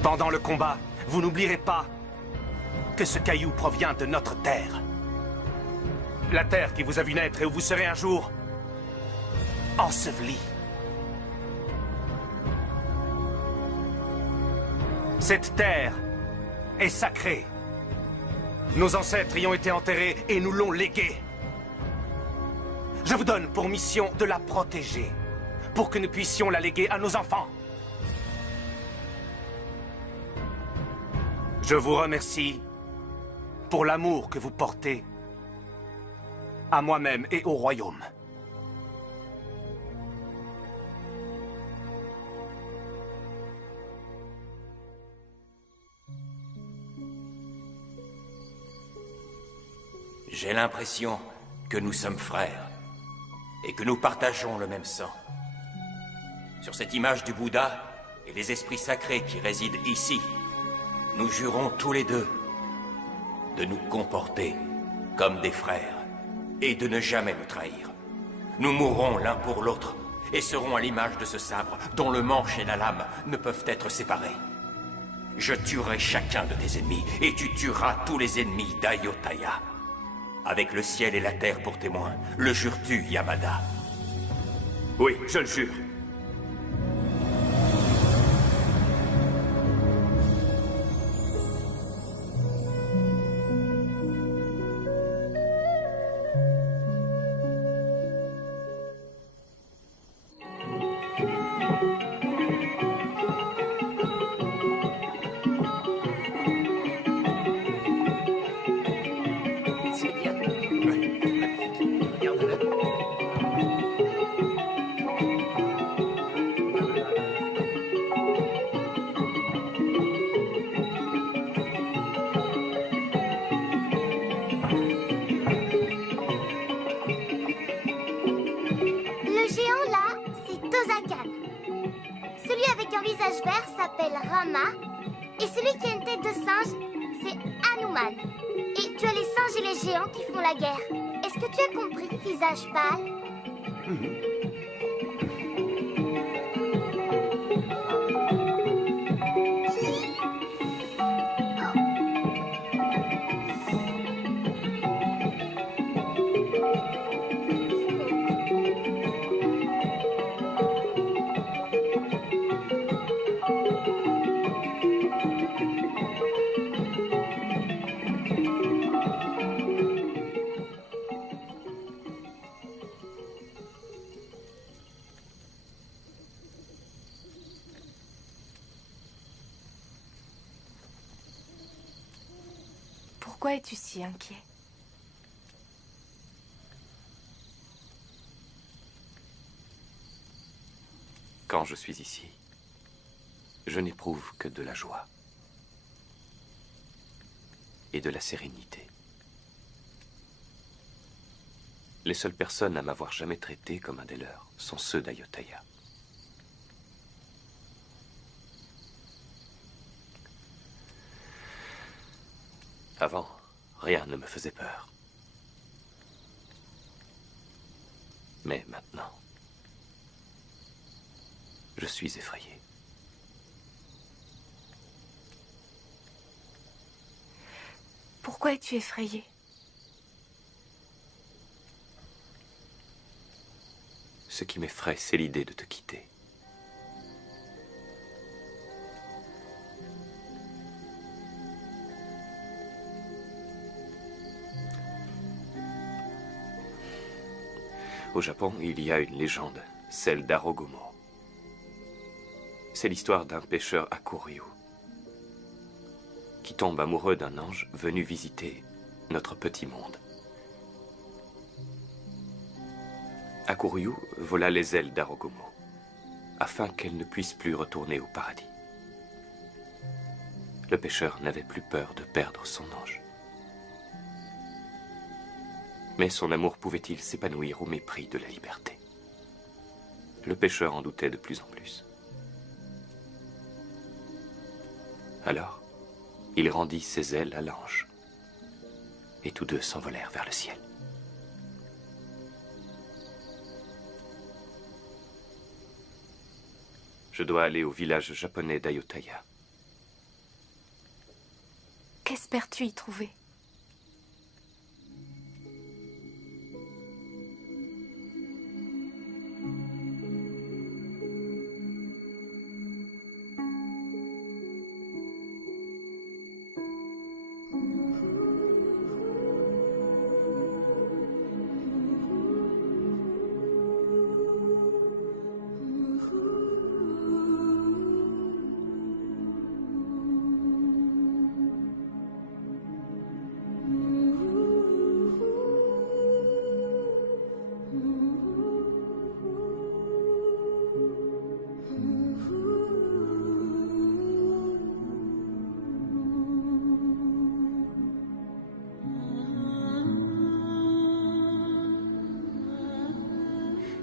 Pendant le combat, vous n'oublierez pas que ce caillou provient de notre terre. La terre qui vous a vu naître et où vous serez un jour enseveli. Cette terre est sacrée. Nos ancêtres y ont été enterrés et nous l'ont léguée. Je vous donne pour mission de la protéger, pour que nous puissions la léguer à nos enfants. Je vous remercie pour l'amour que vous portez à moi-même et au royaume. J'ai l'impression que nous sommes frères et que nous partageons le même sang. Sur cette image du Bouddha et les esprits sacrés qui résident ici, nous jurons tous les deux de nous comporter comme des frères et de ne jamais nous trahir. Nous mourrons l'un pour l'autre et serons à l'image de ce sabre dont le manche et la lame ne peuvent être séparés. Je tuerai chacun de tes ennemis et tu tueras tous les ennemis d'Ayutthaya. Avec le ciel et la terre pour témoins, le jures-tu, Yamada? Oui, je le jure. Visage pâle. Pourquoi es-tu si inquiet? Quand je suis ici, je n'éprouve que de la joie et de la sérénité. Les seules personnes à m'avoir jamais traité comme un des leurs sont ceux d'Ayutthaya. Avant, rien ne me faisait peur. Mais maintenant, je suis effrayé. Pourquoi es-tu effrayé? Ce qui m'effraie, c'est l'idée de te quitter. Au Japon, il y a une légende, celle d'Arogomo. C'est l'histoire d'un pêcheur Hakuryu qui tombe amoureux d'un ange venu visiter notre petit monde. Hakuryu vola les ailes d'Arogomo afin qu'elle ne puisse plus retourner au paradis. Le pêcheur n'avait plus peur de perdre son ange. Mais son amour pouvait-il s'épanouir au mépris de la liberté? Le pêcheur en doutait de plus en plus. Alors, il rendit ses ailes à l'ange. Et tous deux s'envolèrent vers le ciel. Je dois aller au village japonais d'Ayutthaya. Qu'espères-tu y trouver?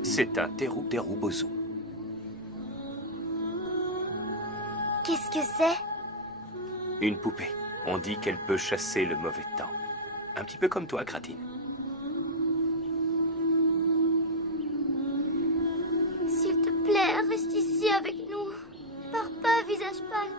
C'est un Teru Bozu. Qu'est-ce que c'est? Une poupée. On dit qu'elle peut chasser le mauvais temps. Un petit peu comme toi, Kratine. S'il te plaît, reste ici avec nous. Pars pas, visage pâle.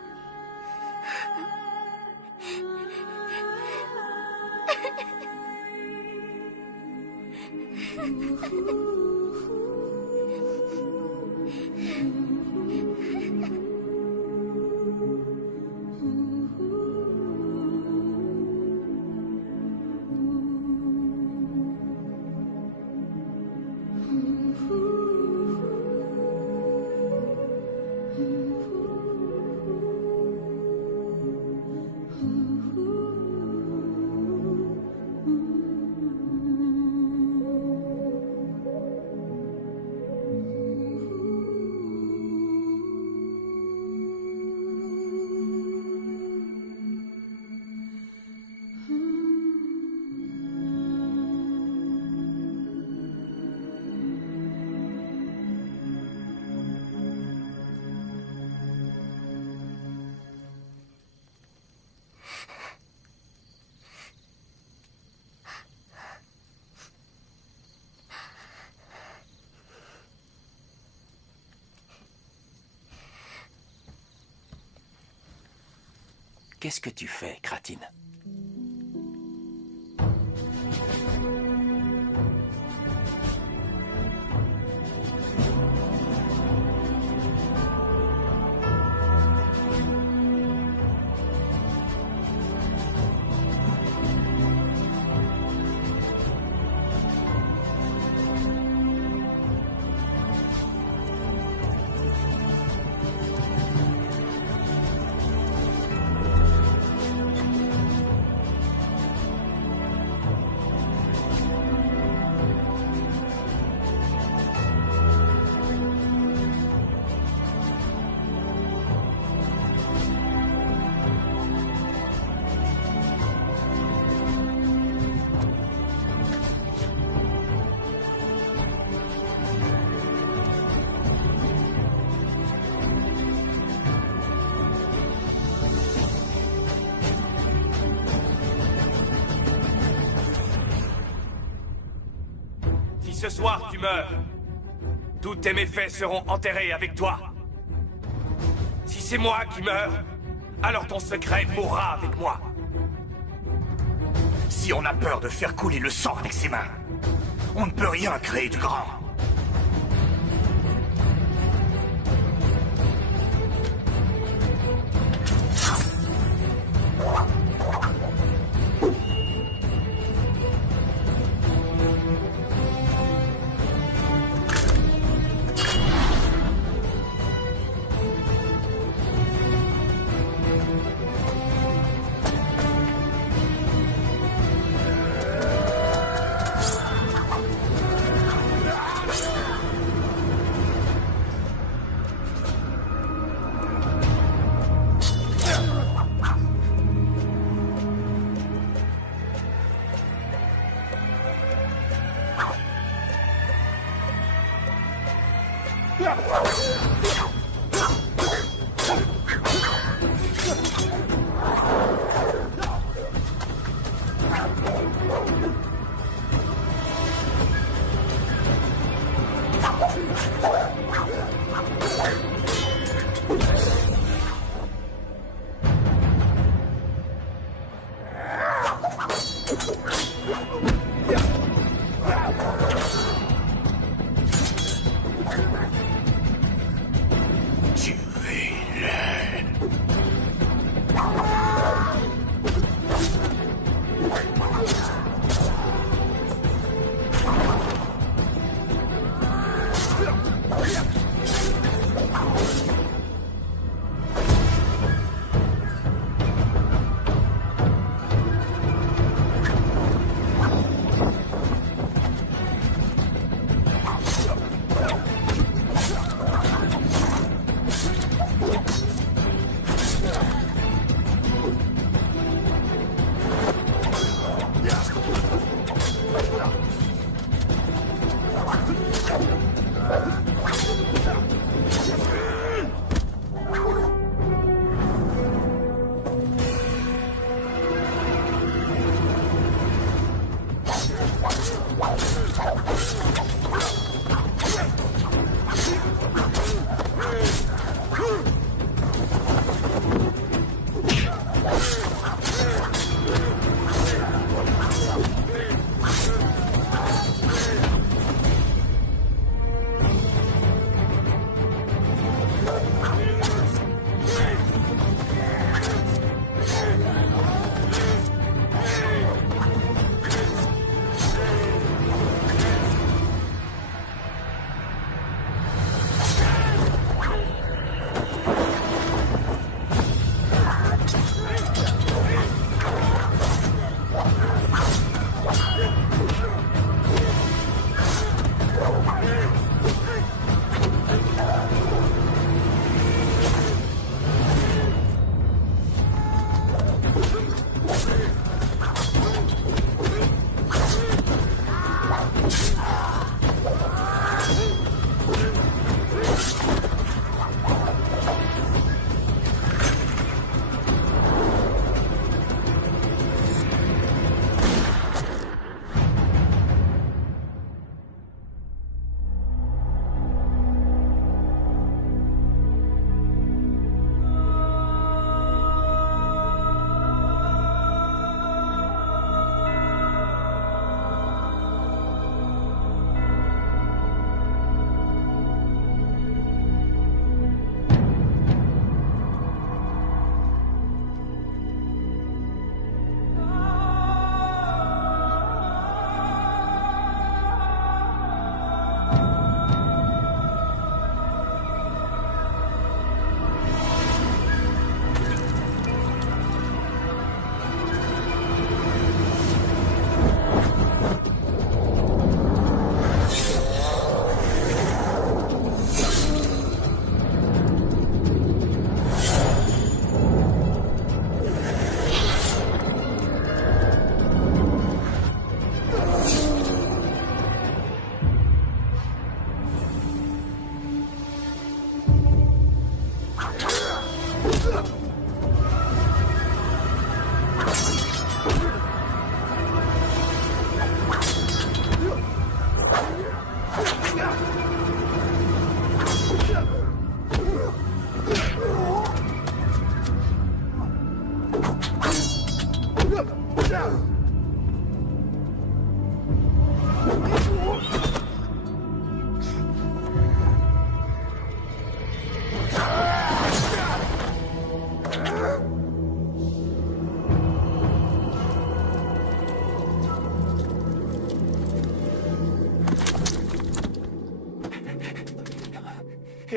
Qu'est-ce que tu fais, Kratine? Ce soir, tu meurs. Tous tes méfaits seront enterrés avec toi. Si c'est moi qui meurs, alors ton secret mourra avec moi. Si on a peur de faire couler le sang avec ses mains, on ne peut rien créer de grand.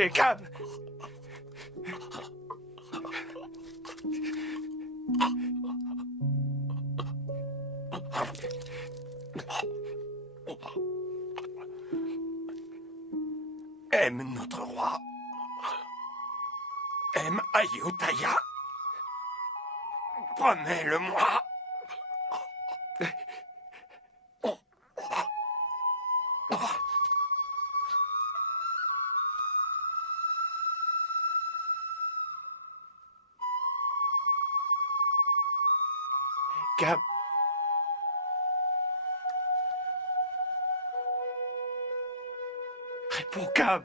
Et Cam! Aime notre roi. Aime Ayutthaya. Promets-le-moi. Cam. Réponds, Cam.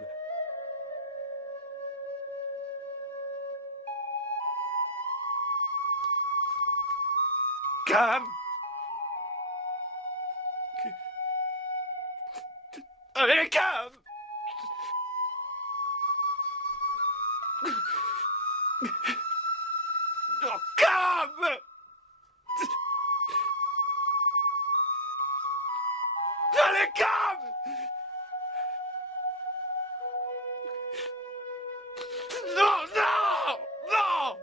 Cam. Allez, Cam. Oh, Cam. Allez, Cam. Non, non, non.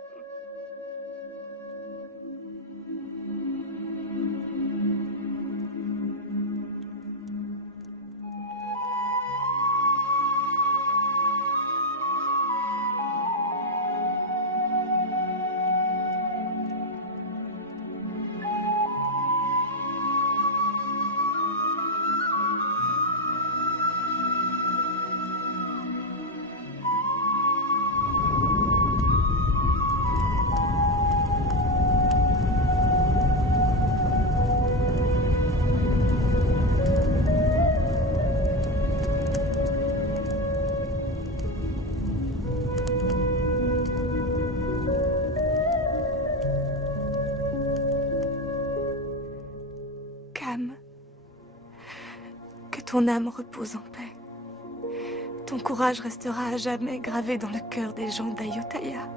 Cam, que ton âme repose en paix. Ton courage restera à jamais gravé dans le cœur des gens d'Ayutthaya.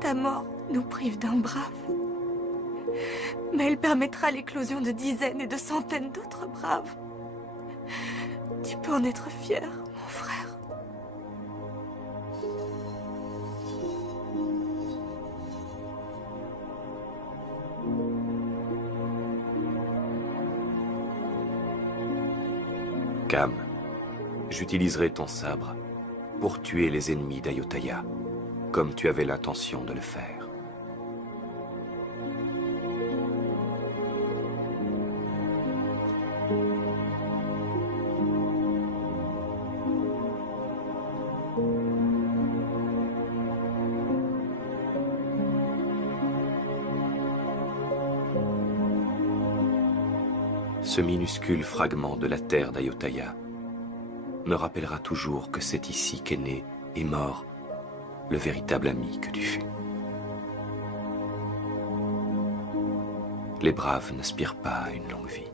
Ta mort nous prive d'un brave, mais elle permettra l'éclosion de dizaines et de centaines d'autres braves. Tu peux en être fier, mon frère. Cam, j'utiliserai ton sabre pour tuer les ennemis d'Ayutthaya, comme tu avais l'intention de le faire. Ce minuscule fragment de la terre d'Ayutthaya me rappellera toujours que c'est ici qu'est né et mort le véritable ami que tu fus. Les braves n'aspirent pas à une longue vie.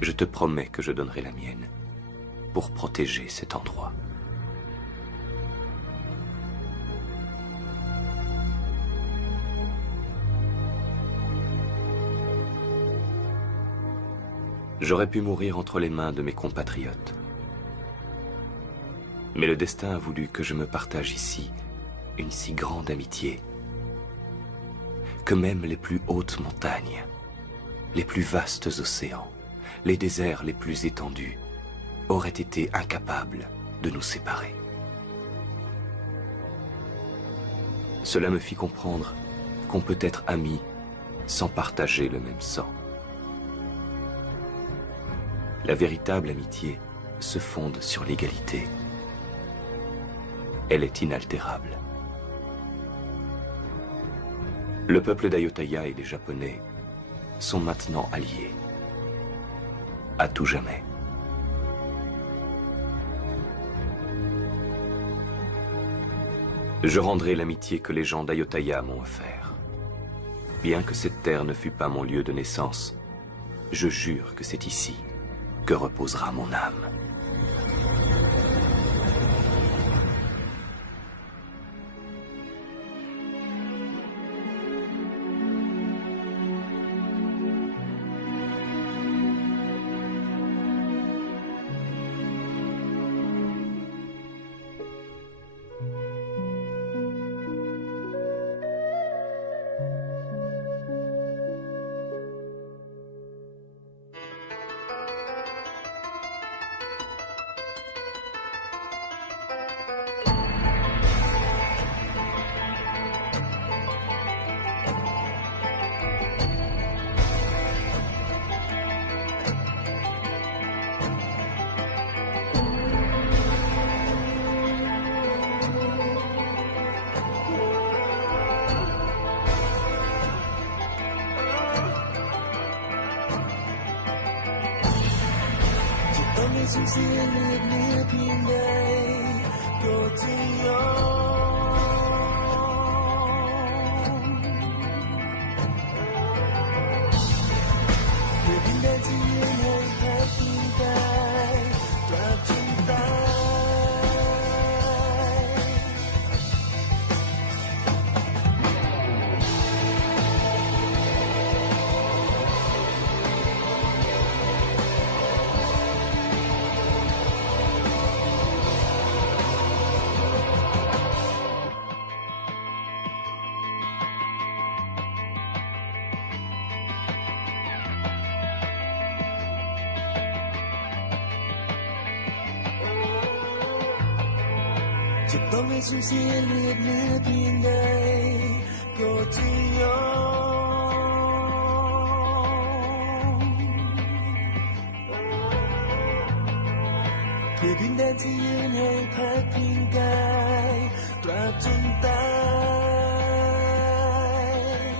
Je te promets que je donnerai la mienne pour protéger cet endroit. J'aurais pu mourir entre les mains de mes compatriotes. Mais le destin a voulu que je me partage ici une si grande amitié que même les plus hautes montagnes, les plus vastes océans, les déserts les plus étendus auraient été incapables de nous séparer. Cela me fit comprendre qu'on peut être amis sans partager le même sang. La véritable amitié se fonde sur l'égalité. Elle est inaltérable. Le peuple d'Ayutthaya et les Japonais sont maintenant alliés. À tout jamais. Je rendrai l'amitié que les gens d'Ayutthaya m'ont offert. Bien que cette terre ne fût pas mon lieu de naissance, je jure que c'est ici que reposera mon âme. สูญเสียเลือดเนื้อเพียงใดก็จะยอมเพื่อดินแดนที่ยืนให้แค่เพียงกายตราบจนตายจะต้องให้สูญเสียเลือดเนื้อเพียงใดก็จะยอมเพื่อดินแดนที่ยืนให้พักพิงกายตราบจนตาย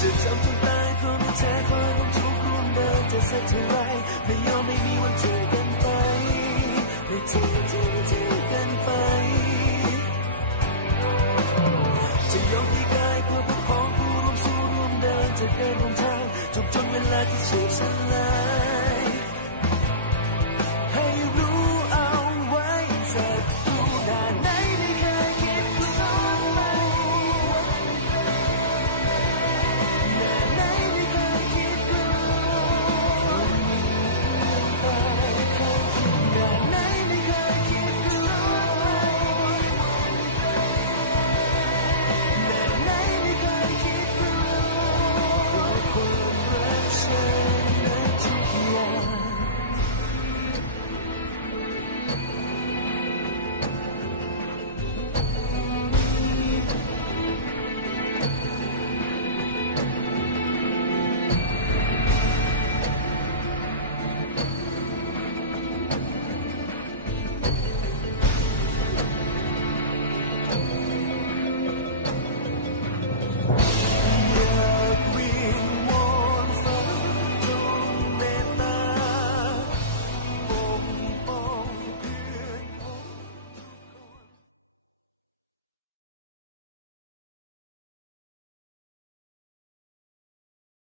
จะจำจนตายเพราะไม่แท้ความทุกข์ร่วมเดินจะสักเท่าไรไม่ยอมไม่มีวันทิ้งกันไปไม่ทิ้งกันไปจะยอมที่กายเพื่อปกป้องผู้ร่วมสู้ร่วมเดินจะเดินร่วมทางจบจนเวลาที่ชีพสลาย